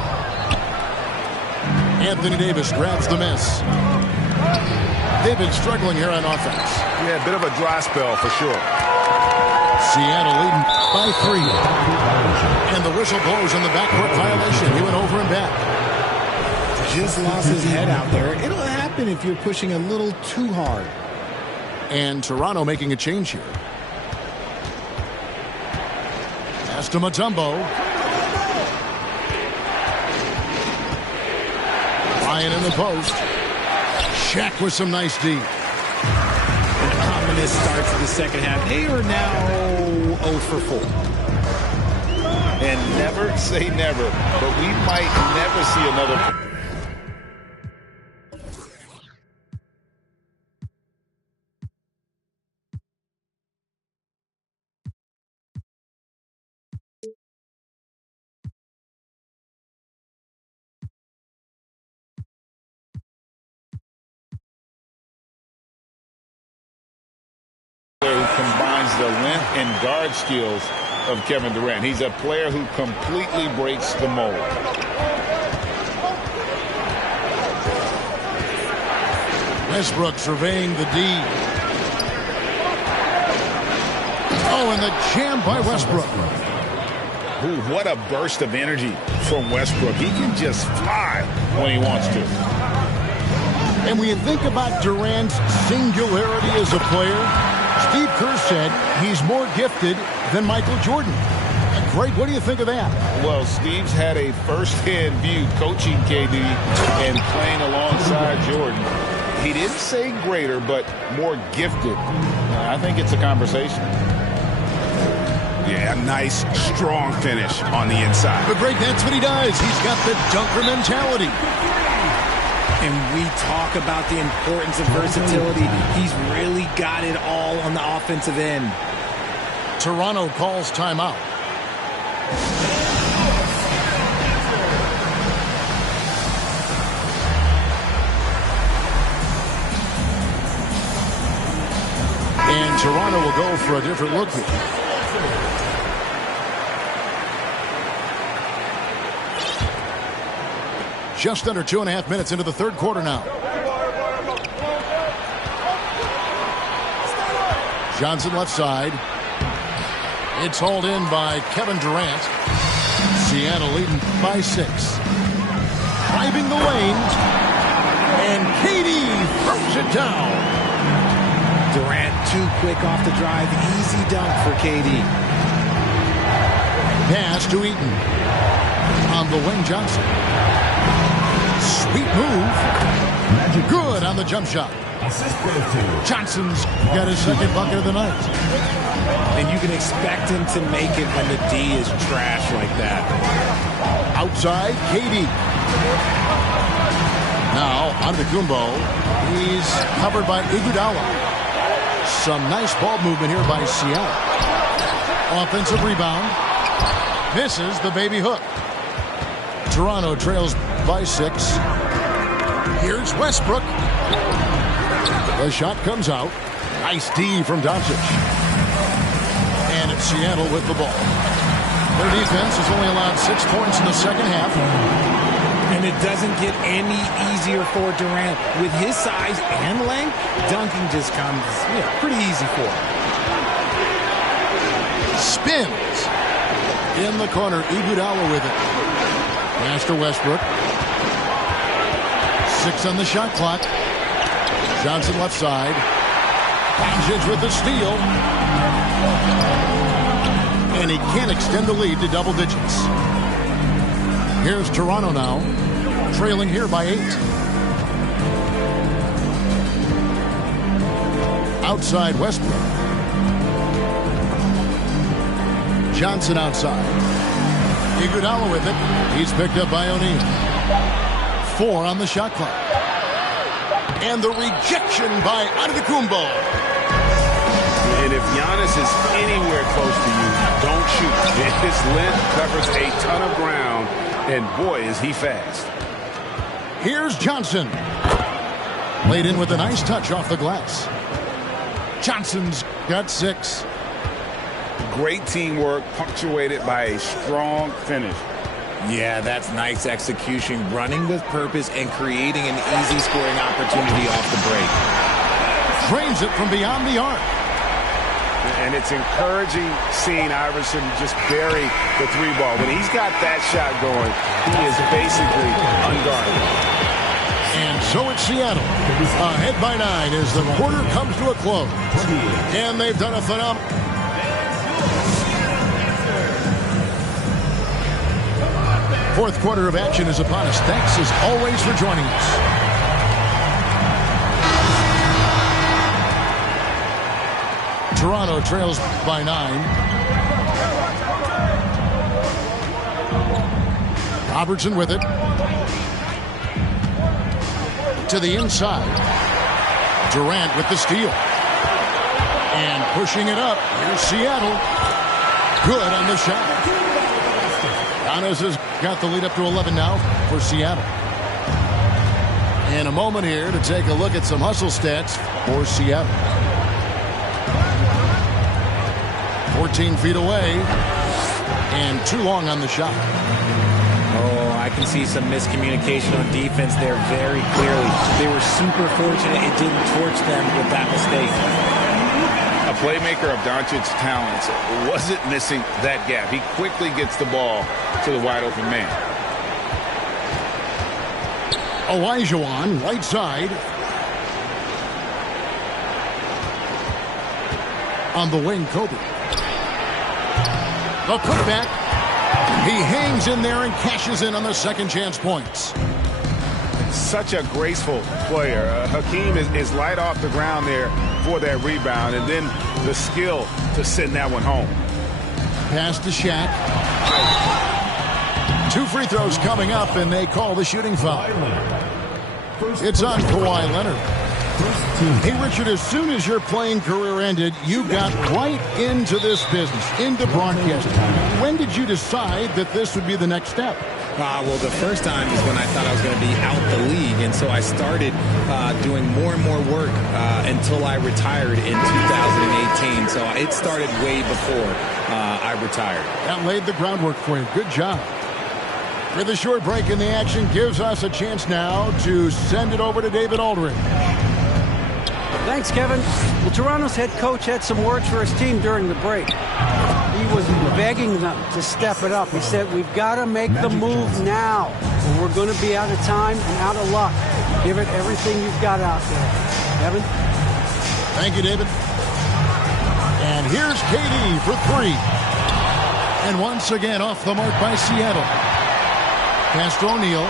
Anthony Davis grabs the miss. They've been struggling here on offense. Yeah, a bit of a dry spell for sure. Seattle leading by 3. And the whistle blows on the backcourt violation. He went over and back. Just lost his head out there. It'll happen if you're pushing a little too hard. And Toronto making a change here. Pass to Mutombo. Ryan in the post. Shaq with some nice D. An ominous start to the second half. They are now 0 for 4. And never say never, but we might never see another. Who combines the length and guard skills of Kevin Durant. He's a player who completely breaks the mold. Westbrook surveying the D. Oh, and the jam by Westbrook. Ooh, what a burst of energy from Westbrook. He can just fly when he wants to. And when you think about Durant's singularity as a player, Steve Kerr said he's more gifted than Michael Jordan. And Greg, what do you think of that? Well, Steve's had a first-hand view coaching KD and playing alongside Jordan. He didn't say greater, but more gifted. I think it's a conversation. Yeah, nice, strong finish on the inside. But Greg, that's what he does. He's got the dunker mentality. And we talk about the importance of versatility. He's really got it all on the offensive end. Toronto calls timeout. And Toronto will go for a different look here. Just under 2.5 minutes into the third quarter now. Johnson left side. It's hauled in by Kevin Durant. Seattle leading by 6. Driving the lane. And KD throws it down. Durant too quick off the drive. Easy dunk for KD. Pass to Eaton. On the wing, Johnson. Sweet move. Good on the jump shot. Johnson's got his second bucket of the night. And you can expect him to make it when the D is trash like that. Outside, KD. Now, Antetokounmpo. He's covered by Iguodala. Some nice ball movement here by Seattle. Offensive rebound. Misses the baby hook. Toronto trails by 6. Here's Westbrook. The shot comes out. Nice D from Doncic. And it's Seattle with the ball. Their defense has only allowed 6 points in the second half. And it doesn't get any easier for Durant. With his size and length, dunking just comes pretty easy for him. Spins. In the corner, Iguodala with it. Pass to Westbrook. 6 on the shot clock. Johnson left side. Doncic with the steal. And he can't extend the lead to double digits. Here's Toronto now, trailing here by 8. Outside Westbrook. Johnson outside. Iguodala with it. He's picked up by O'Neal. 4 on the shot clock. And the rejection by Antetokounmpo. And if Giannis is anywhere close to you, don't shoot. His length covers a ton of ground, and boy, is he fast. Here's Johnson. Laid in with a nice touch off the glass. Johnson's got 6. Great teamwork, punctuated by a strong finish. Yeah, that's nice execution, running with purpose and creating an easy scoring opportunity off the break. Frames it from beyond the arc. And it's encouraging seeing Iverson just bury the 3-ball. When he's got that shot going, he is basically unguarded. And so it's Seattle, ahead by 9 as the quarter comes to a close. And they've done a phenomenal. Fourth quarter of action is upon us. Thanks as always for joining us. Toronto trails by 9. Robertson with it. To the inside. Durant with the steal. And pushing it up. Here's Seattle. Good on the shot. Giannis has got the lead up to 11 now for Seattle. And a moment here to take a look at some hustle stats for Seattle. 14 feet away and too long on the shot. Oh, I can see some miscommunication on defense there very clearly. They were super fortunate it didn't torch them with that mistake. A playmaker of Doncic's talents wasn't missing that gap. He quickly gets the ball to the wide open man. Olajuwon, right side. On the wing, Kobe. The putback. He hangs in there and cashes in on the second chance points. Such a graceful player. Hakeem is light off the ground there for that rebound, and then the skill to send that one home. Pass to Shaq. 2 free throws coming up, and they call the shooting foul. It's on Kawhi Leonard. Hey, Richard, as soon as your playing career ended, you got right into this business, into broadcasting. When did you decide that this would be the next step? Well, the first time is when I thought I was going to be out the league, and so I started doing more and more work until I retired in 2018. So it started way before I retired. That laid the groundwork for you. Good job. With a short break in the action, gives us a chance now to send it over to David Aldridge. Thanks, Kevin. Well, Toronto's head coach had some words for his team during the break. He was begging them to step it up. He said, we've got to make the move now, or we're going to be out of time and out of luck. Give it everything you've got out there. Kevin? Thank you, David. And here's KD for 3. And once again off the mark by Seattle. Pass to O'Neal.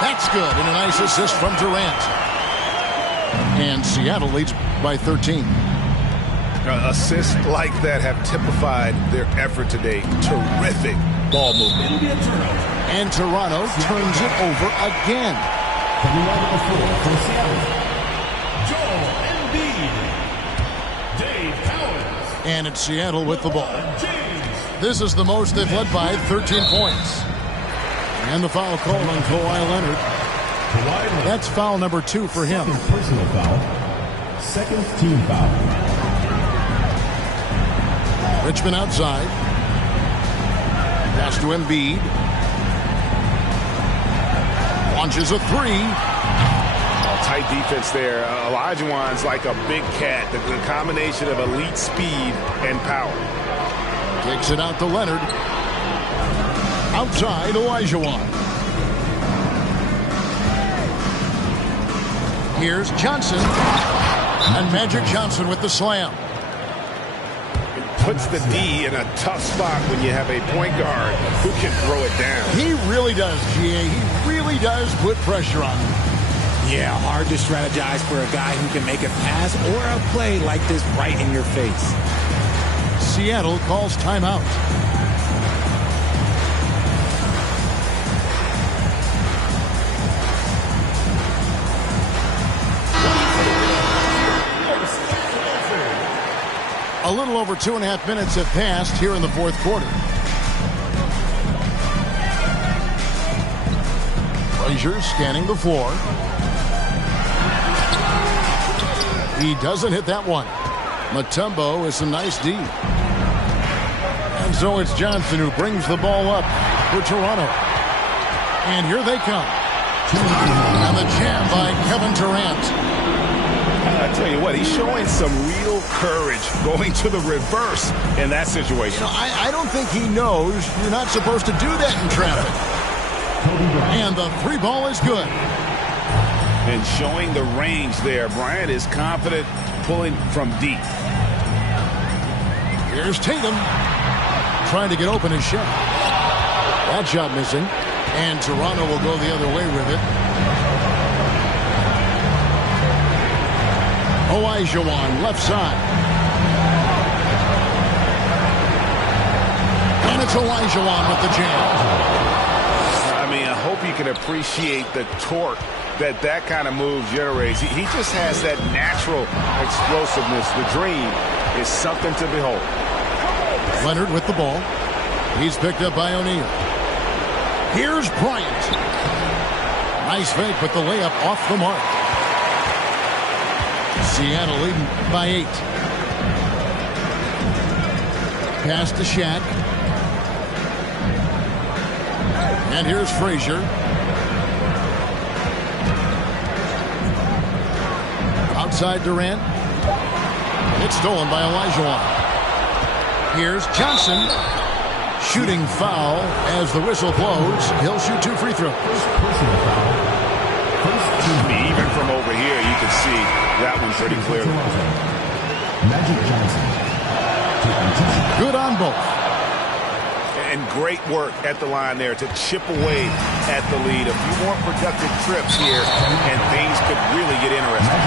That's good, and a nice assist from Durant. And Seattle leads by 13. Assists like that have typified their effort today. Terrific ball movement. And Toronto turns it over again. Coming out of the floor for Seattle, Joel Embiid, Dave Cowens. And it's Seattle with the ball. This is the most they've led by 13 points. And the foul call on Kawhi Leonard. That's foul number 2 for him. Second personal foul. Second team foul. Richmond outside. Pass to Embiid. Launches a 3. Tight defense there. Olajuwon's like a big cat. The combination of elite speed and power. Kicks it out to Leonard. Outside, Olajuwon. Here's Johnson. And Magic Johnson with the slam. Puts the D in a tough spot when you have a point guard who can throw it down. He really does, GA. He really does put pressure on him. Yeah, hard to strategize for a guy who can make a pass or a play like this right in your face. Seattle calls timeout. A little over 2.5 minutes have passed here in the fourth quarter. Frazier scanning the floor. He doesn't hit that one. Mutombo is some nice D. And so it's Johnson who brings the ball up for Toronto. And here they come. And the jam by Kevin Durant. I tell you what, he's showing some real courage going to the reverse in that situation. You know, I don't think he knows you're not supposed to do that in traffic. And the 3 ball is good. And showing the range there, Bryant is confident pulling from deep. Here's Tatum trying to get open his shot. That shot missing. And Toronto will go the other way with it. Olajuwon left side. And it's Olajuwon with the jam. I mean, I hope you can appreciate the torque that kind of move generates. He just has that natural explosiveness. The dream is something to behold. Leonard with the ball. He's picked up by O'Neal. Here's Bryant. Nice fake, but the layup off the mark. Seattle leading by 8. Pass to Shaq. And here's Frazier. Outside Durant. It's stolen by Olajuwon. Here's Johnson. Shooting foul as the whistle blows. He'll shoot 2 free throws. Even from over here, you can see that one pretty clearly. Magic Johnson. Good on both. And great work at the line there to chip away at the lead. A few more productive trips here, and things could really get interesting.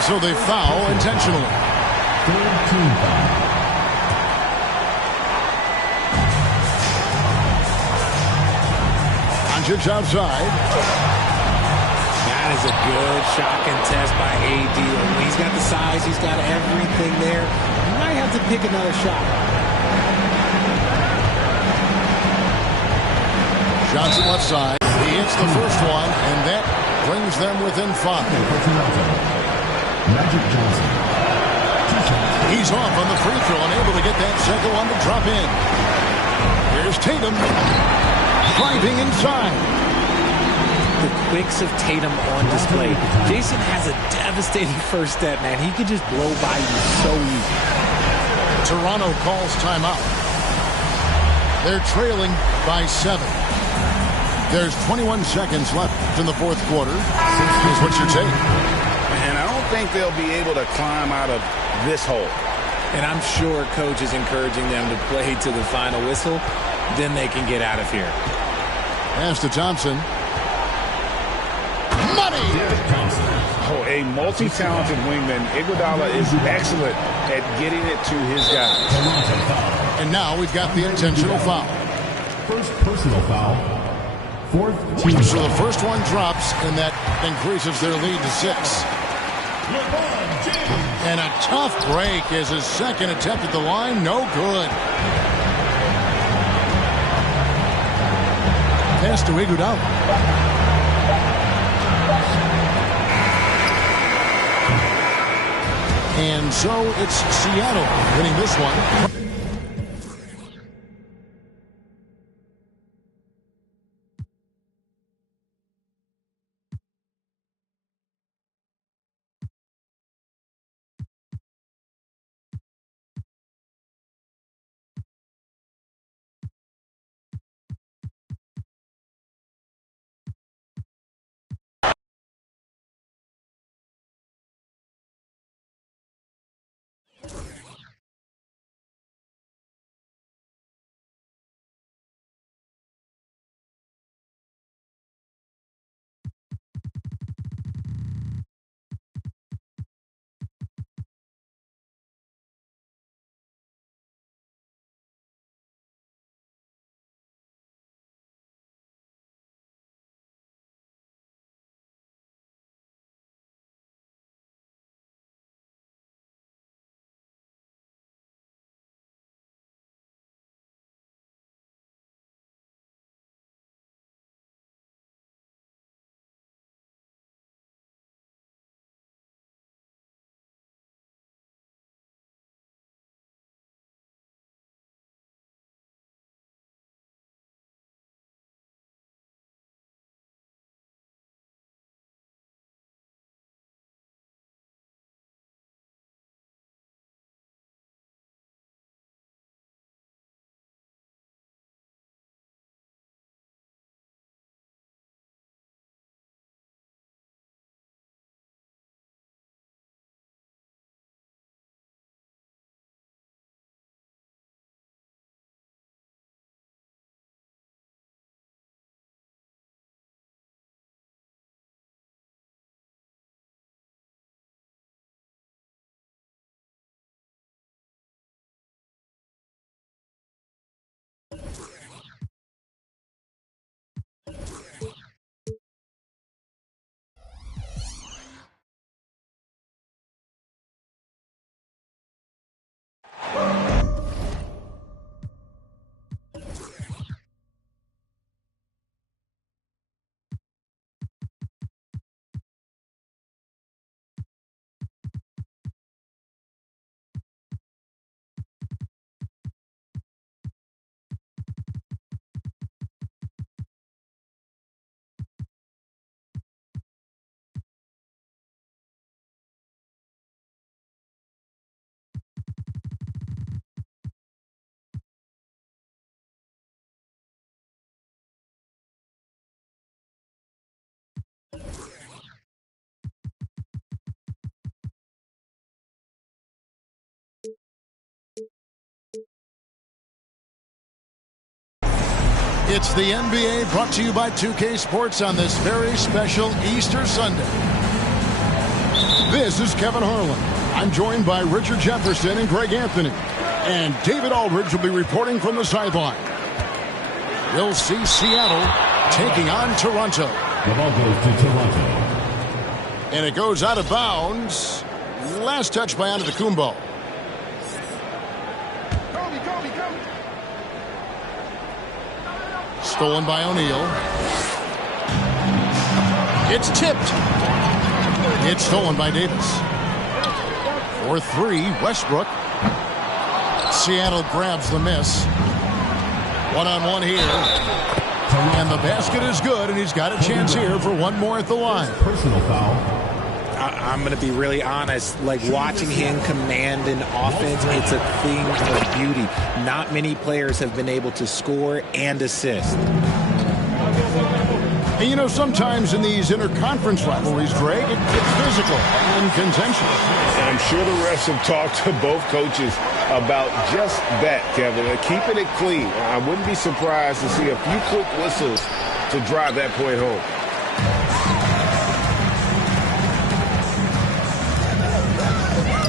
So they foul intentionally. Third team foul. Doncic outside. That is a good shot contest by AD. He's got the size. He's got everything there. He might have to pick another shot. Johnson left side. He hits the first one, and that brings them within 5. Magic Johnson. He's off on the free throw, unable to get that second one to drop in. Here's Tatum. Driving inside. The quicks of Tatum on display. Jason has a devastating first step, man. He could just blow by you so easy. Toronto calls timeout. They're trailing by 7. There's 21 seconds left in the fourth quarter. Here's what you take. And I don't think they'll be able to climb out of this hole. And I'm sure coach is encouraging them to play to the final whistle. Then they can get out of here. Pass to Thompson. Money! Oh, a multi-talented wingman. Iguodala is excellent at getting it to his guys. And now we've got the intentional foul. First personal foul. 4th team. So the first one drops, and that increases their lead to 6. LeBron James. And a tough break is his second attempt at the line. No good. Pass to Iguodala. And so it's Seattle winning this one. It's the NBA brought to you by 2K Sports on this very special Easter Sunday. This is Kevin Harlan. I'm joined by Richard Jefferson and Greg Anthony. And David Aldridge will be reporting from the sideline. We'll see Seattle taking on Toronto. The ball goes to Toronto. And it goes out of bounds. Last touch by Antetokounmpo. Stolen by O'Neal. It's tipped. It's stolen by Davis. For 3, Westbrook. Seattle grabs the miss. One-on-one here. And the basket is good, and he's got a chance here for one more at the line. Personal foul. I'm going to be really honest. Like, watching him command an offense, it's a thing of beauty. Not many players have been able to score and assist. And you know, sometimes in these interconference rivalries, Greg, it gets physical and contentious. I'm sure the refs have talked to both coaches about just that, Kevin. Keeping it clean. I wouldn't be surprised to see a few quick whistles to drive that point home.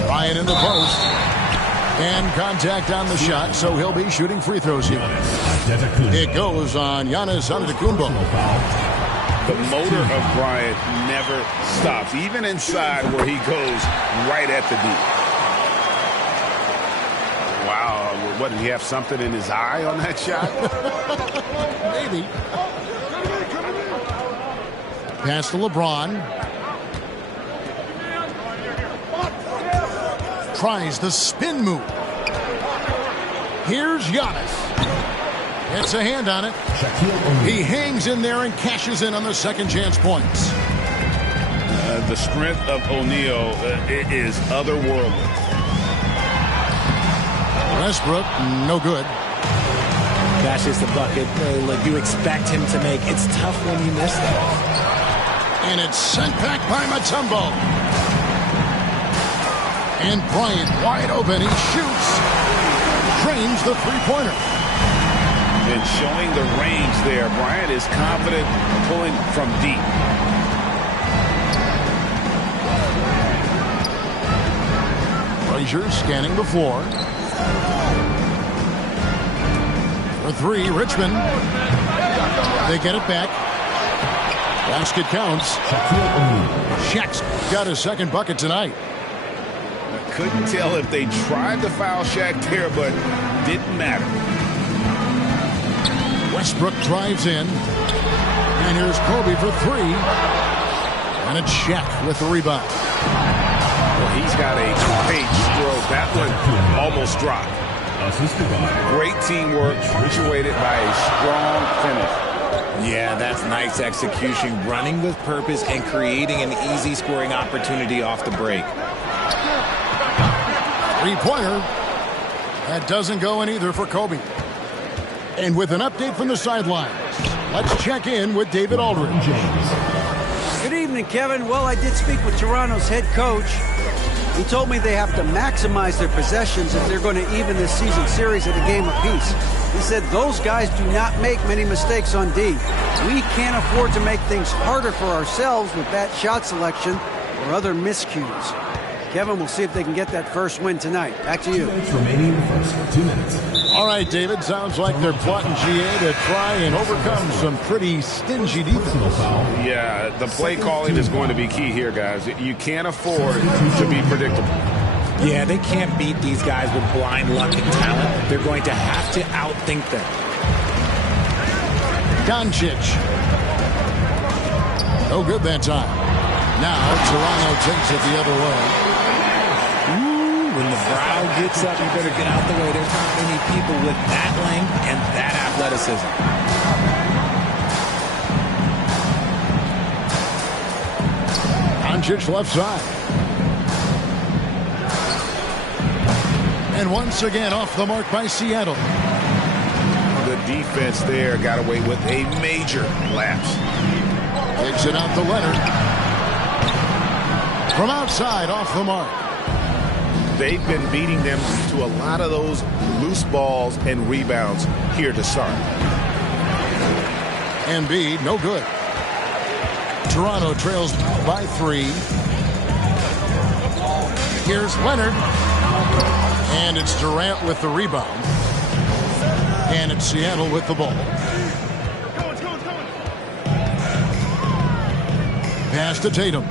Ryan in the post. And contact on the shot, so he'll be shooting free throws here. Antetokounmpo. It goes on Giannis Antetokounmpo. The motor of Bryant never stops, even inside where he goes right at the D. Wow, what, did he have something in his eye on that shot? Maybe. Pass to LeBron. Tries the spin move. Here's Giannis. It's a hand on it. He hangs in there and cashes in on the second chance points. The strength of O'Neal is otherworldly. Westbrook, no good. That's just the bucket like you expect him to make. It's tough when you miss that. And it's sent back by Mutombo. And Bryant wide open. He shoots. Drains the three-pointer. And showing the range there. Bryant is confident pulling from deep. Frazier scanning the floor. For three, Richmond. They get it back. Basket counts. Shaq's got his second bucket tonight. Couldn't tell if they tried to foul Shaq there, but didn't matter. Westbrook drives in. And here's Kobe for three. And it's Shaq with the rebound. Well, he's got a great stroke. That one almost dropped. Great teamwork, punctuated by a strong finish. Yeah, that's nice execution. Running with purpose and creating an easy scoring opportunity off the break. Three-pointer. That doesn't go in either for Kobe. And with an update from the sidelines, let's check in with David Aldridge. Good evening, Kevin. Well, I did speak with Toronto's head coach. He told me they have to maximize their possessions if they're going to even this season series at a game apiece. He said those guys do not make many mistakes on D. We can't afford to make things harder for ourselves with bad shot selection or other miscues. Kevin, we'll see if they can get that first win tonight. Back to you. 2 minutes remaining in the first. 2 minutes. All right, David. Sounds like they're plotting GA to try and overcome some pretty stingy defense. Yeah, the play calling is going to be key here, guys. You can't afford to be predictable. Yeah, they can't beat these guys with blind luck and talent. They're going to have to outthink them. Doncic. No good that time. Now Toronto takes it the other way. When the brow gets up, you better get out the way. There's not many people with that length and that athleticism. Doncic left side. And once again off the mark by Seattle. The defense there got away with a major lapse. Takes it out to Leonard. From outside, off the mark. They've been beating them to a lot of those loose balls and rebounds here to start. Embiid, no good. Toronto trails by 3. Here's Leonard. And it's Durant with the rebound. And it's Seattle with the ball. Pass to Tatum.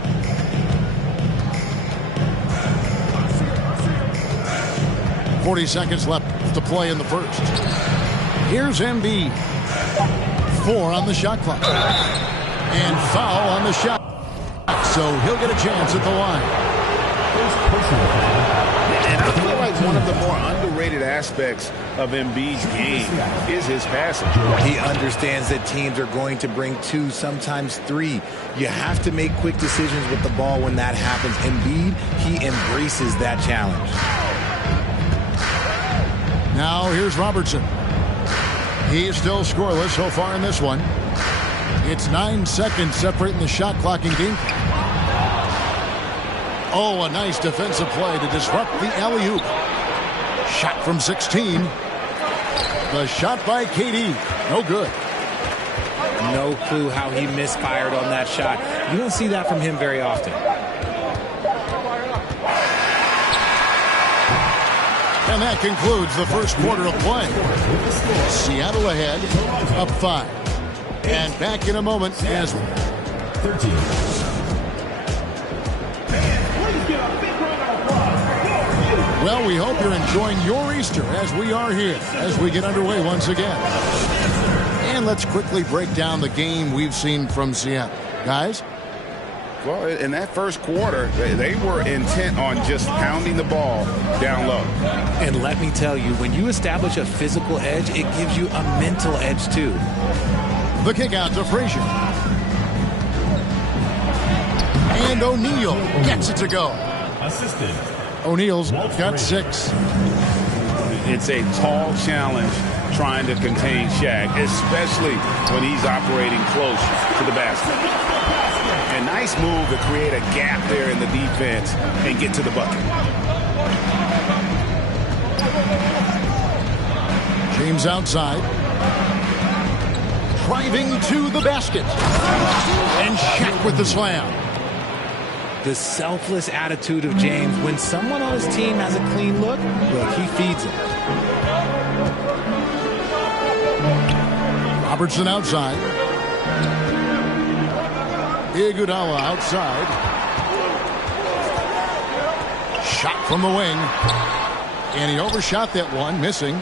.40 seconds left to play in the first. Here's Embiid. 4 on the shot clock. And foul on the shot. So he'll get a chance at the line. And I feel like one of the more underrated aspects of Embiid's game is his passing. He understands that teams are going to bring 2, sometimes 3. You have to make quick decisions with the ball when that happens. Embiid, he embraces that challenge. Now here's Robertson. He is still scoreless so far in this one. It's 9 seconds separating the shot clock and game. Oh, a nice defensive play to disrupt the alley-oop. Shot from 16. The shot by KD. No good. No clue how he misfired on that shot. You don't see that from him very often. And that concludes the first quarter of play. Seattle ahead, up 5. And back in a moment as 13. well, we hope you're enjoying your Easter as we are here as we get underway once again. And let's quickly break down the game we've seen from Seattle. Guys? Well, in that first quarter, they were intent on just pounding the ball down low. And let me tell you, when you establish a physical edge, it gives you a mental edge too. The kick out to Frazier. And O'Neal gets it to go. Assistant. O'Neal's got 6. It's a tall challenge trying to contain Shaq, especially when he's operating close to the basket. A nice move to create a gap there in the defense and get to the bucket. James outside. Driving to the basket. And Shaq with the slam. The selfless attitude of James. When someone on his team has a clean look, well, he feeds it. Robertson outside. Iguodala outside. Shot from the wing. And he overshot that one, missing.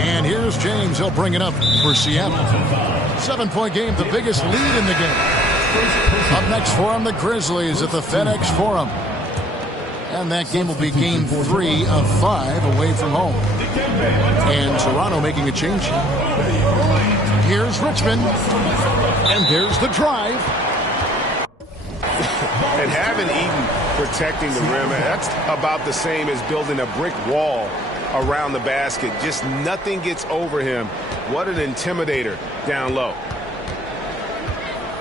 And here's James. He'll bring it up for Seattle. 7-point game, the biggest lead in the game. Up next for them, the Grizzlies at the FedEx Forum. And that game will be game 3 of 5 away from home. And Toronto making a change. Here's Richmond. And there's the drive. And having Eaton protecting the rim, that's about the same as building a brick wall around the basket. Just nothing gets over him. What an intimidator down low.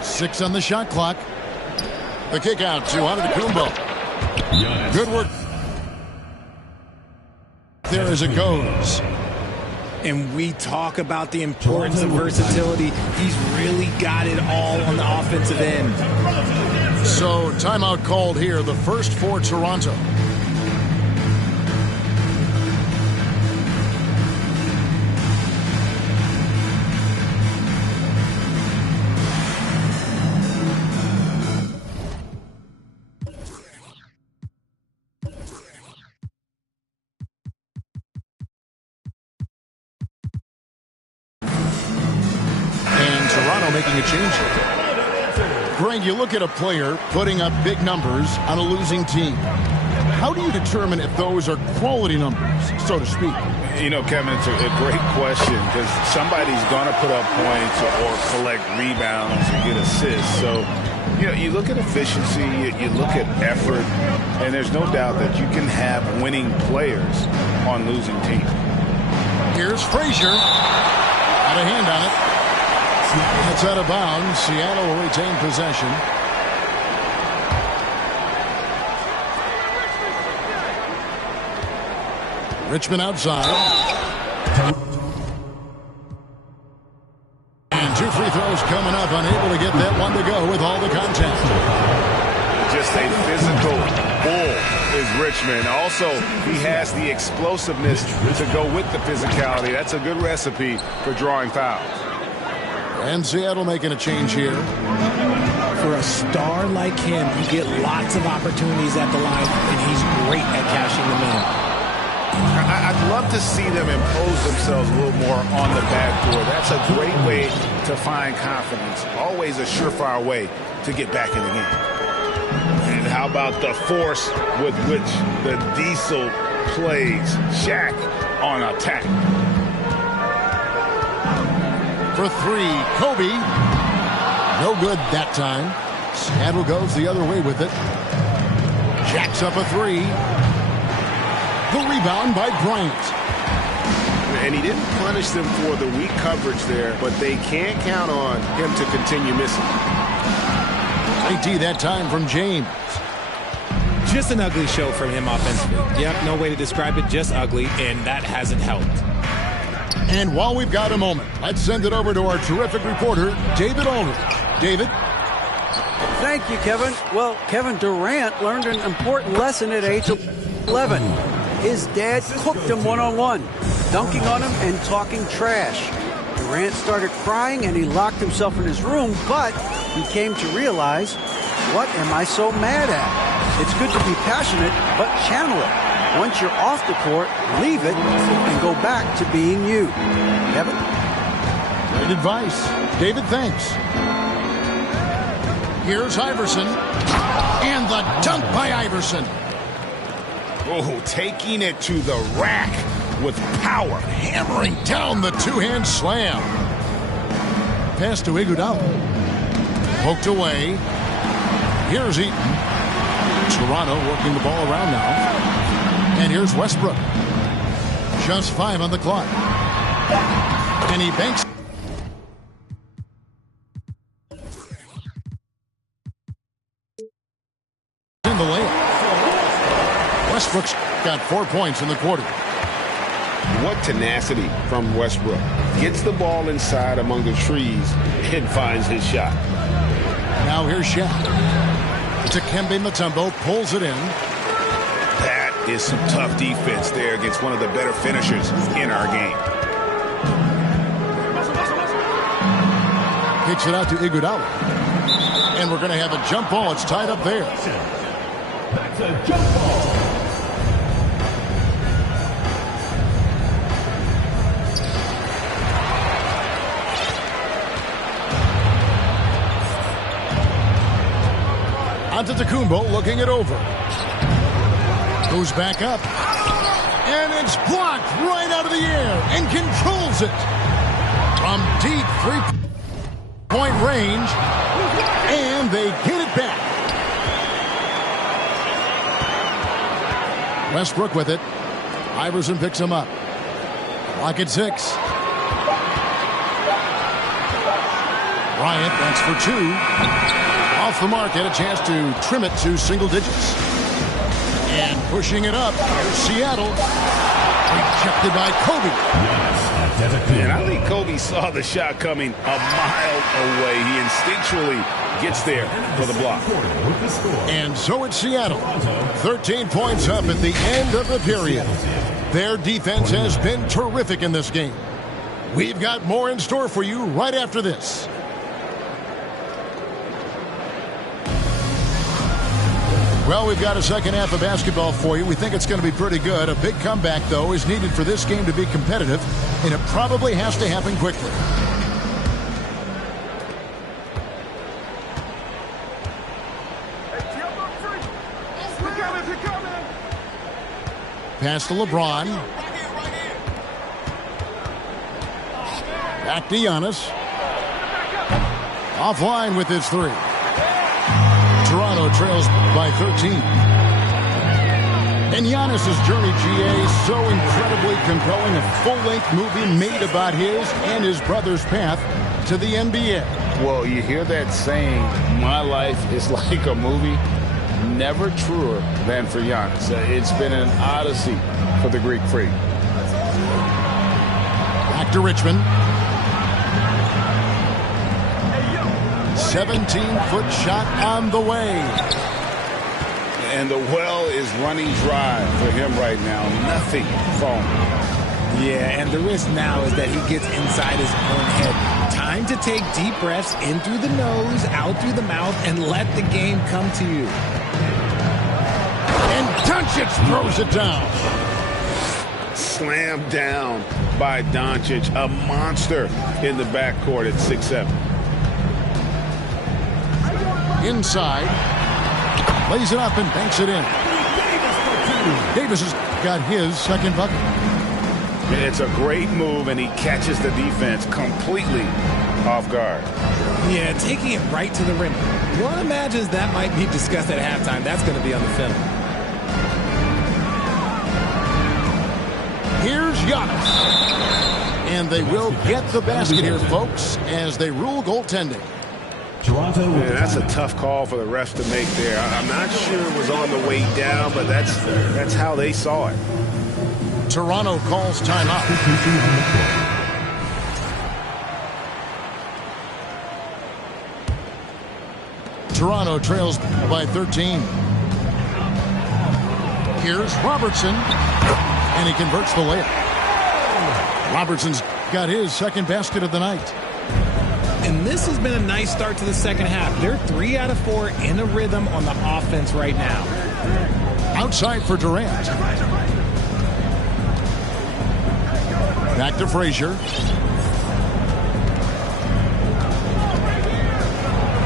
6 on the shot clock. The kick out to Antetokounmpo. Good work there as it goes. And we talk about the importance of versatility. He's really got it all on the offensive end. So timeout called here, the first for Toronto. Making a change here. Greg, you look at a player putting up big numbers on a losing team. How do you determine if those are quality numbers, so to speak? You know, Kevin, it's a great question because somebody's going to put up points or collect rebounds or get assists. So, you know, you look at efficiency, you look at effort, and there's no doubt that you can have winning players on losing teams. Here's Frazier. Got a hand on it. That's out of bounds. Seattle will retain possession. Richmond outside. And 2 free throws coming up. Unable to get that one to go with all the contact. Just a physical bull is Richmond. Also, he has the explosiveness to go with the physicality. That's a good recipe for drawing fouls. And Seattle making a change here. For a star like him, you get lots of opportunities at the line, and he's great at cashing them in. I'd love to see them impose themselves a little more on the backboard. That's a great way to find confidence. Always a surefire way to get back in the game. And how about the force with which the Diesel plays Shaq on attack? For 3, Kobe. No good that time. Seattle goes the other way with it. Jacks up a 3. The rebound by Bryant. And he didn't punish them for the weak coverage there, but they can't count on him to continue missing. IT that time from James. Just an ugly show from him offensively. Yep, no way to describe it, just ugly, and that hasn't helped. And while we've got a moment, let's send it over to our terrific reporter, David Aldridge. David? Thank you, Kevin. Well, Kevin Durant learned an important lesson at age 11. His dad cooked him one-on-one, dunking on him and talking trash. Durant started crying and he locked himself in his room, but he came to realize, what am I so mad at? It's good to be passionate, but channel it. Once you're off the court, leave it and go back to being you. Kevin? Great advice. David, thanks. Here's Iverson. And the dunk by Iverson. Oh, taking it to the rack with power. Hammering down the two-hand slam. Pass to Iguodala. Poked away. Here's Eaton. Toronto working the ball around now. And here's Westbrook. Just 5 on the clock. And he banks. In the layup. Westbrook's got 4 points in the quarter. What tenacity from Westbrook. Gets the ball inside among the trees and finds his shot. Now here's Shaq. Dikembe Mutombo pulls it in. That is some tough defense there against one of the better finishers in our game. Kicks it out to Iguodala. And we're going to have a jump ball. It's tied up there. That's a jump ball. Antetokounmpo looking it over. Goes back up. And it's blocked right out of the air and controls it. From deep three-point range. And they get it back. Westbrook with it. Iverson picks him up. Clock at 6. Bryant, that's for 2. Off the mark, had a chance to trim it to single digits. And pushing it up, here's Seattle. Rejected by Kobe. And I think Kobe saw the shot coming a mile away. He instinctually gets there for the block. And so it's Seattle. 13 points up at the end of the period. Their defense has been terrific in this game. We've got more in store for you right after this. Well, we've got a second half of basketball for you. We think it's going to be pretty good. A big comeback, though, is needed for this game to be competitive, and it probably has to happen quickly. Pass to LeBron. Back to Giannis. Offline with his 3. Toronto trails by 13. And Giannis' journey, GA, so incredibly compelling. A full-length movie made about his and his brother's path to the NBA. Well, you hear that saying, my life is like a movie. Never truer than for Giannis. It's been an odyssey for the Greek freak. Back to Richmond. 17-foot shot on the way. And the well is running dry for him right now. Nothing falling. Yeah, and the risk now is that he gets inside his own head. Time to take deep breaths in through the nose, out through the mouth, and let the game come to you. And Doncic throws it down. Slammed down by Doncic, a monster in the backcourt at 6'7". Inside. Lays it up and banks it in. Davis has got his second bucket. It's a great move, and he catches the defense completely off guard. Yeah, taking it right to the rim. One imagines that might be discussed at halftime. That's going to be on the film. Here's Giannis. And they will get the basket here, folks, as they rule goaltending. Toronto. Yeah, that's a tough call for the refs to make there. I'm not sure it was on the way down, but that's how they saw it. Toronto calls timeout. Toronto trails by 13. Here's Robertson, and he converts the layup. Robertson's got his second basket of the night. And this has been a nice start to the second half. They're 3 out of 4 in a rhythm on the offense right now. Outside for Durant. Back to Frazier.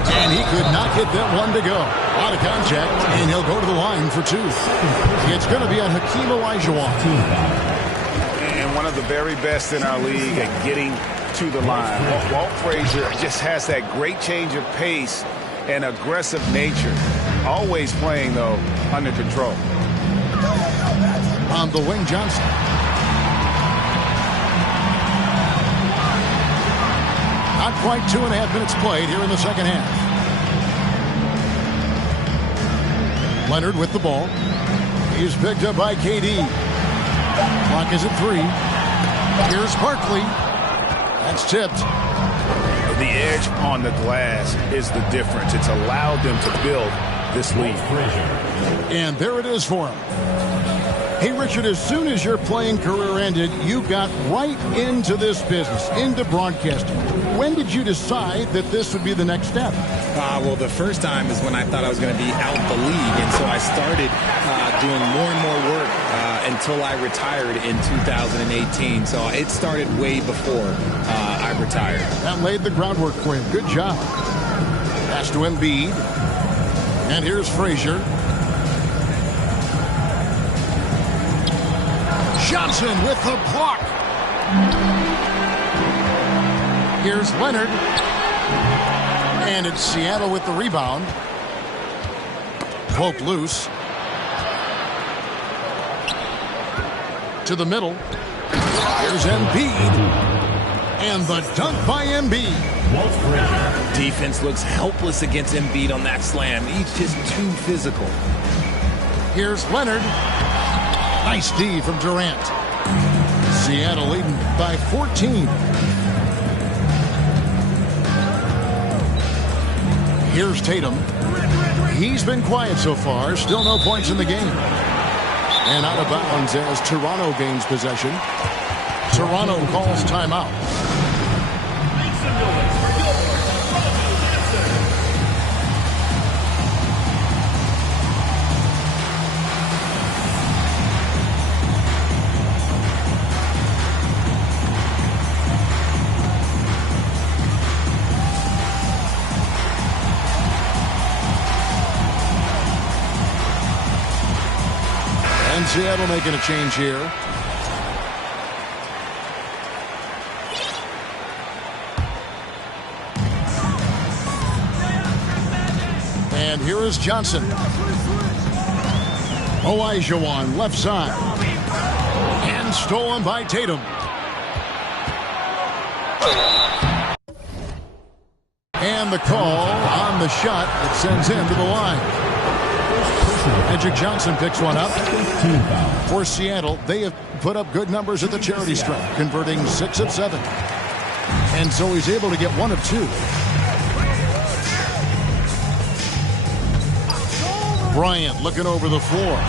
And he could not get that one to go. Out of contact, and he'll go to the line for 2. It's going to be on Hakeem Olajuwon. And one of the very best in our league at getting to the line. Walt Frazier just has that great change of pace and aggressive nature. Always playing, though, under control. On the wing, Johnson. Not quite 2.5 minutes played here in the second half. Leonard with the ball. He's picked up by KD. Clock is at 3. Here's Barkley. That's tipped. The edge on the glass is the difference. It's allowed them to build this lead. And there it is for him. Hey, Richard, as soon as your playing career ended, you got right into this business, into broadcasting. When did you decide that this would be the next step? Well, the first time is when I thought I was going to be out the league, and so I started doing more and more work until I retired in 2018. So it started way before I retired. That laid the groundwork for him. Good job. Pass to Embiid. And here's Frazier. Johnson with the block. Here's Leonard. And it's Seattle with the rebound. Pope loose. To the middle. Here's Embiid. And the dunk by Embiid. Defense looks helpless against Embiid on that slam. He's just too physical. Here's Leonard. Nice D from Durant. Seattle leading by 14. Here's Tatum. He's been quiet so far. Still no points in the game. And out of bounds as Toronto gains possession. Toronto calls timeout. Seattle making a change here. And here is Johnson. Olajuwon left side. And stolen by Tatum. And the call on the shot that sends him to the line. Magic Johnson picks one up. For Seattle, they have put up good numbers at the charity stripe, converting 6 of 7. And so he's able to get 1 of 2. Bryant looking over the floor.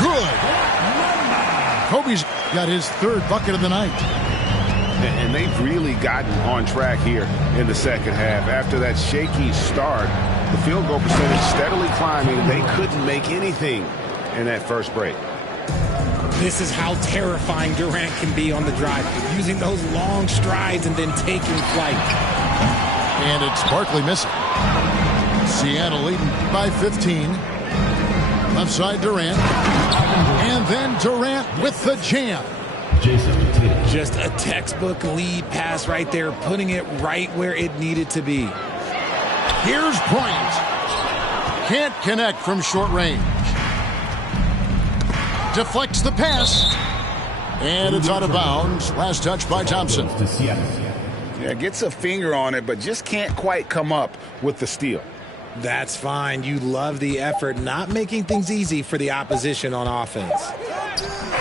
Good. Kobe's got his 3rd bucket of the night. And they've really gotten on track here in the second half. After that shaky start, the field goal percentage steadily climbing. They couldn't make anything in that first break. This is how terrifying Durant can be on the drive, using those long strides and then taking flight. And it's Barkley missing. Seattle leading by 15. Left side Durant. And then Durant with the jam. Just a textbook lead pass right there, putting it right where it needed to be. Here's Bryant. Can't connect from short range. Deflects the pass. And it's out of bounds. Last touch by Thompson. Yeah, gets a finger on it, but just can't quite come up with the steal. That's fine. You love the effort, not making things easy for the opposition on offense.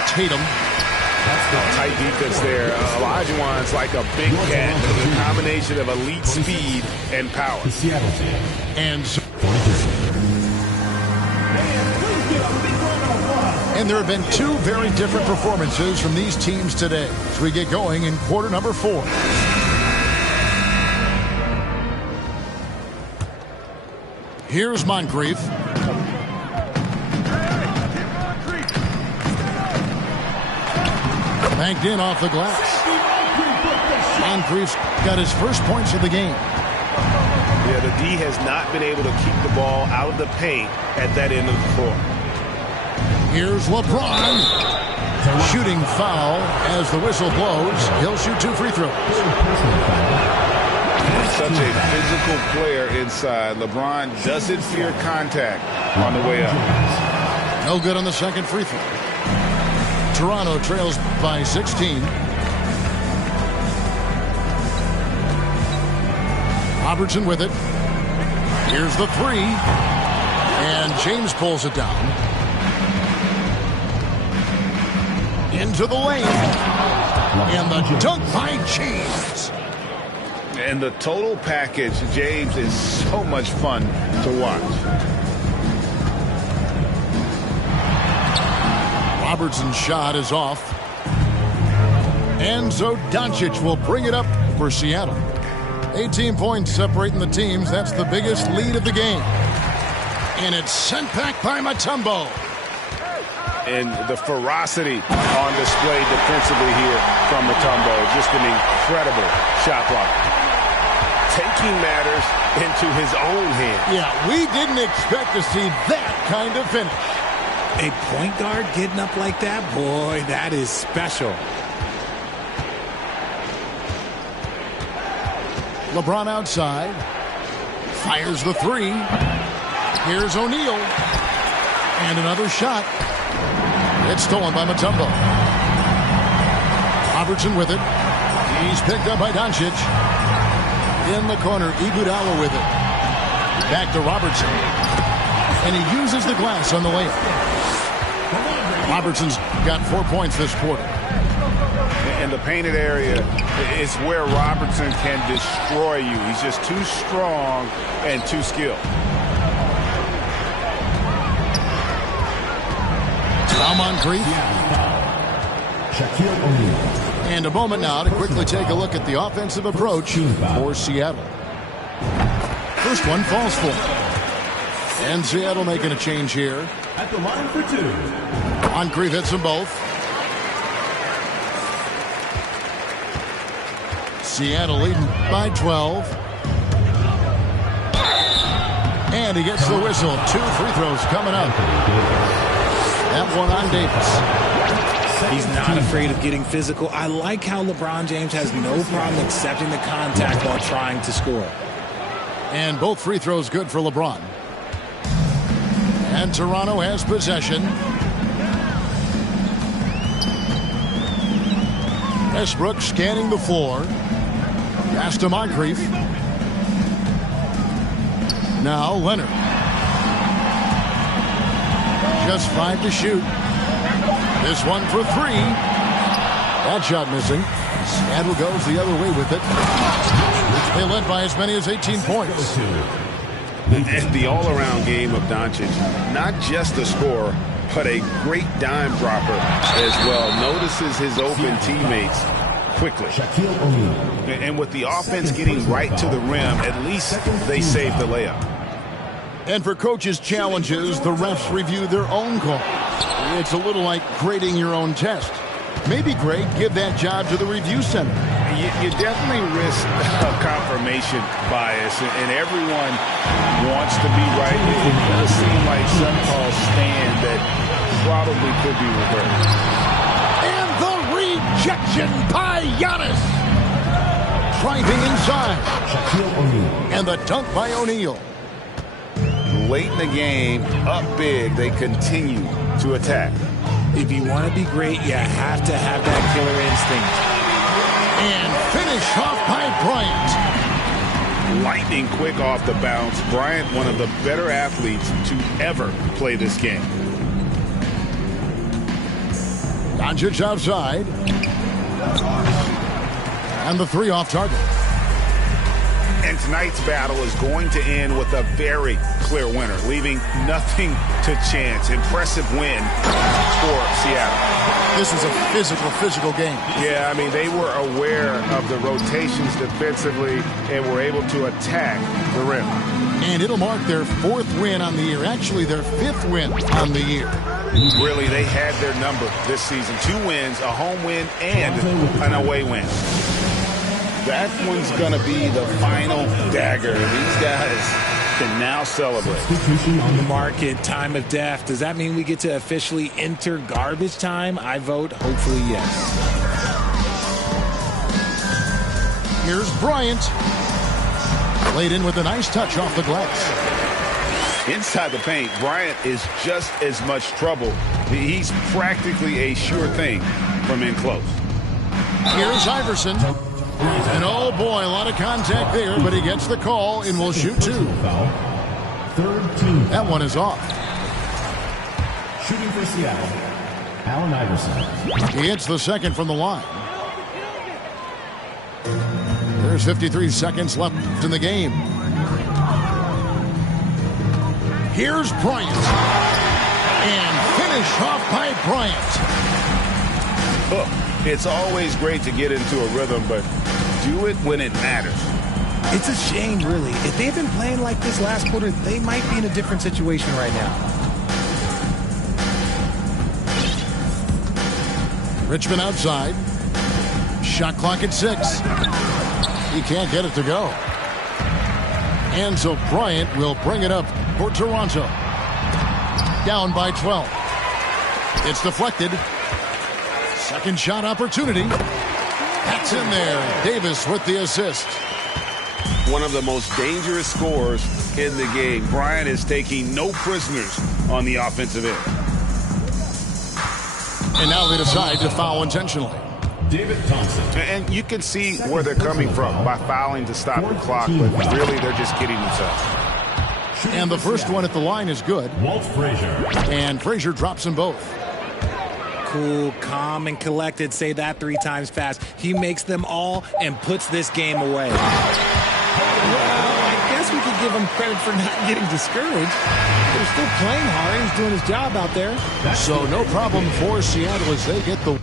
Tatum. Tight defense there. Olajuwon's like a big cat with a combination of elite speed and power. And And there have been two very different performances from these teams today as we get going in quarter number 4. Here's Moncrief. Banked in off the glass. Moncrief's got his first points of the game. Yeah, the D has not been able to keep the ball out of the paint at that end of the floor. Here's LeBron. Shooting foul as the whistle blows. He'll shoot 2 free throws. Such a physical player inside. LeBron doesn't fear contact on the way up. No good on the second free throw. Toronto trails by 16. Robertson with it. Here's the 3. And James pulls it down. Into the lane. And the dunk by James. And the total package, James, is so much fun to watch. Robertson's shot is off. And so Doncic will bring it up for Seattle. 18 points separating the teams. That's the biggest lead of the game. And it's sent back by Mutombo. And the ferocity on display defensively here from Mutombo. Just an incredible shot blocker. Taking matters into his own hands. Yeah, we didn't expect to see that kind of finish. A point guard getting up like that, boy, that is special. LeBron outside. Fires the 3. Here's O'Neal. And another shot. It's stolen by Mutombo. Robertson with it. He's picked up by Doncic. In the corner, Iguodala with it. Back to Robertson. And he uses the glass on the layup. Robertson's got 4 points this quarter. And the painted area is where Robertson can destroy you. He's just too strong and too skilled. Now Moncrief. Shaquille O'Neal. And a moment now to quickly take a look at the offensive approach for Seattle. First one falls for. And Seattle making a change here. At the line for 2. Moncrief hits them both. Seattle leading by 12. And he gets the whistle. 2 free throws coming up. That one on Davis. He's not afraid of getting physical. I like how LeBron James has no problem accepting the contact while trying to score. And both free throws good for LeBron. And Toronto has possession. Westbrook scanning the floor. Pass to Moncrief. Now Leonard. Just 5 to shoot. This one for 3. That shot missing. Seattle goes the other way with it. They led by as many as 18 points. And the all-around game of Doncic, not just a scorer, but a great dime dropper as well. Notices his open teammates quickly. Shaquille O'Neal. And with the offense getting right to the rim, at least they save the layup. And for coaches' challenges, the refs review their own calls. It's a little like grading your own test. Maybe, Greg, give that job to the review center. You definitely risk confirmation bias, and everyone wants to be right. It does seem like some calls stand that probably could be reversed. And the rejection by Giannis. Driving inside. Shaquille O'Neal. And the dunk by O'Neal. Late in the game, up big, they continue to attack. If you want to be great, you have to have that killer instinct. And finish off by Bryant. Lightning quick off the bounce. Bryant, one of the better athletes to ever play this game. Doncic outside. And the 3 off target. And tonight's battle is going to end with a very clear winner, leaving nothing to chance. Impressive win for Seattle. This was a physical game. Yeah, I mean, they were aware of the rotations defensively and were able to attack the rim. And it'll mark their 4th win on the year. Actually, their 5th win on the year. Really, they had their number this season. 2 wins, a home win, and an away win. That one's going to be the final dagger. These guys can now celebrate. On the market, time of death. Does that mean we get to officially enter garbage time? I vote hopefully yes. Here's Bryant. Laid in with a nice touch off the glass. Inside the paint, Bryant is just as much trouble. He's practically a sure thing from in close. Here's Iverson. And oh boy, a lot of contact there, but he gets the call and will shoot 2. Third team. That one is off. Shooting for Seattle, Allen Iverson. He hits the second from the line. There's 53 seconds left in the game. Here's Bryant. And finished off by Bryant. Look, it's always great to get into a rhythm, but do it when it matters. It's a shame, really. If they've been playing like this last quarter, they might be in a different situation right now. Richmond outside. Shot clock at 6. He can't get it to go. And so Bryant will bring it up for Toronto. Down by 12. It's deflected. Second shot opportunity. That's in there. Davis with the assist. One of the most dangerous scorers in the game. Bryant is taking no prisoners on the offensive end. And now they decide to foul intentionally. David Thompson. And you can see where they're coming from by fouling to stop the clock, but really they're just kidding themselves. And the first one at the line is good. Walt Frazier. And Frazier drops them both. Cool, calm, and collected. Say that 3 times fast. He makes them all and puts this game away. Well, I guess we could give him credit for not getting discouraged. They're still playing hard. He's doing his job out there. So no problem for Seattle as they get the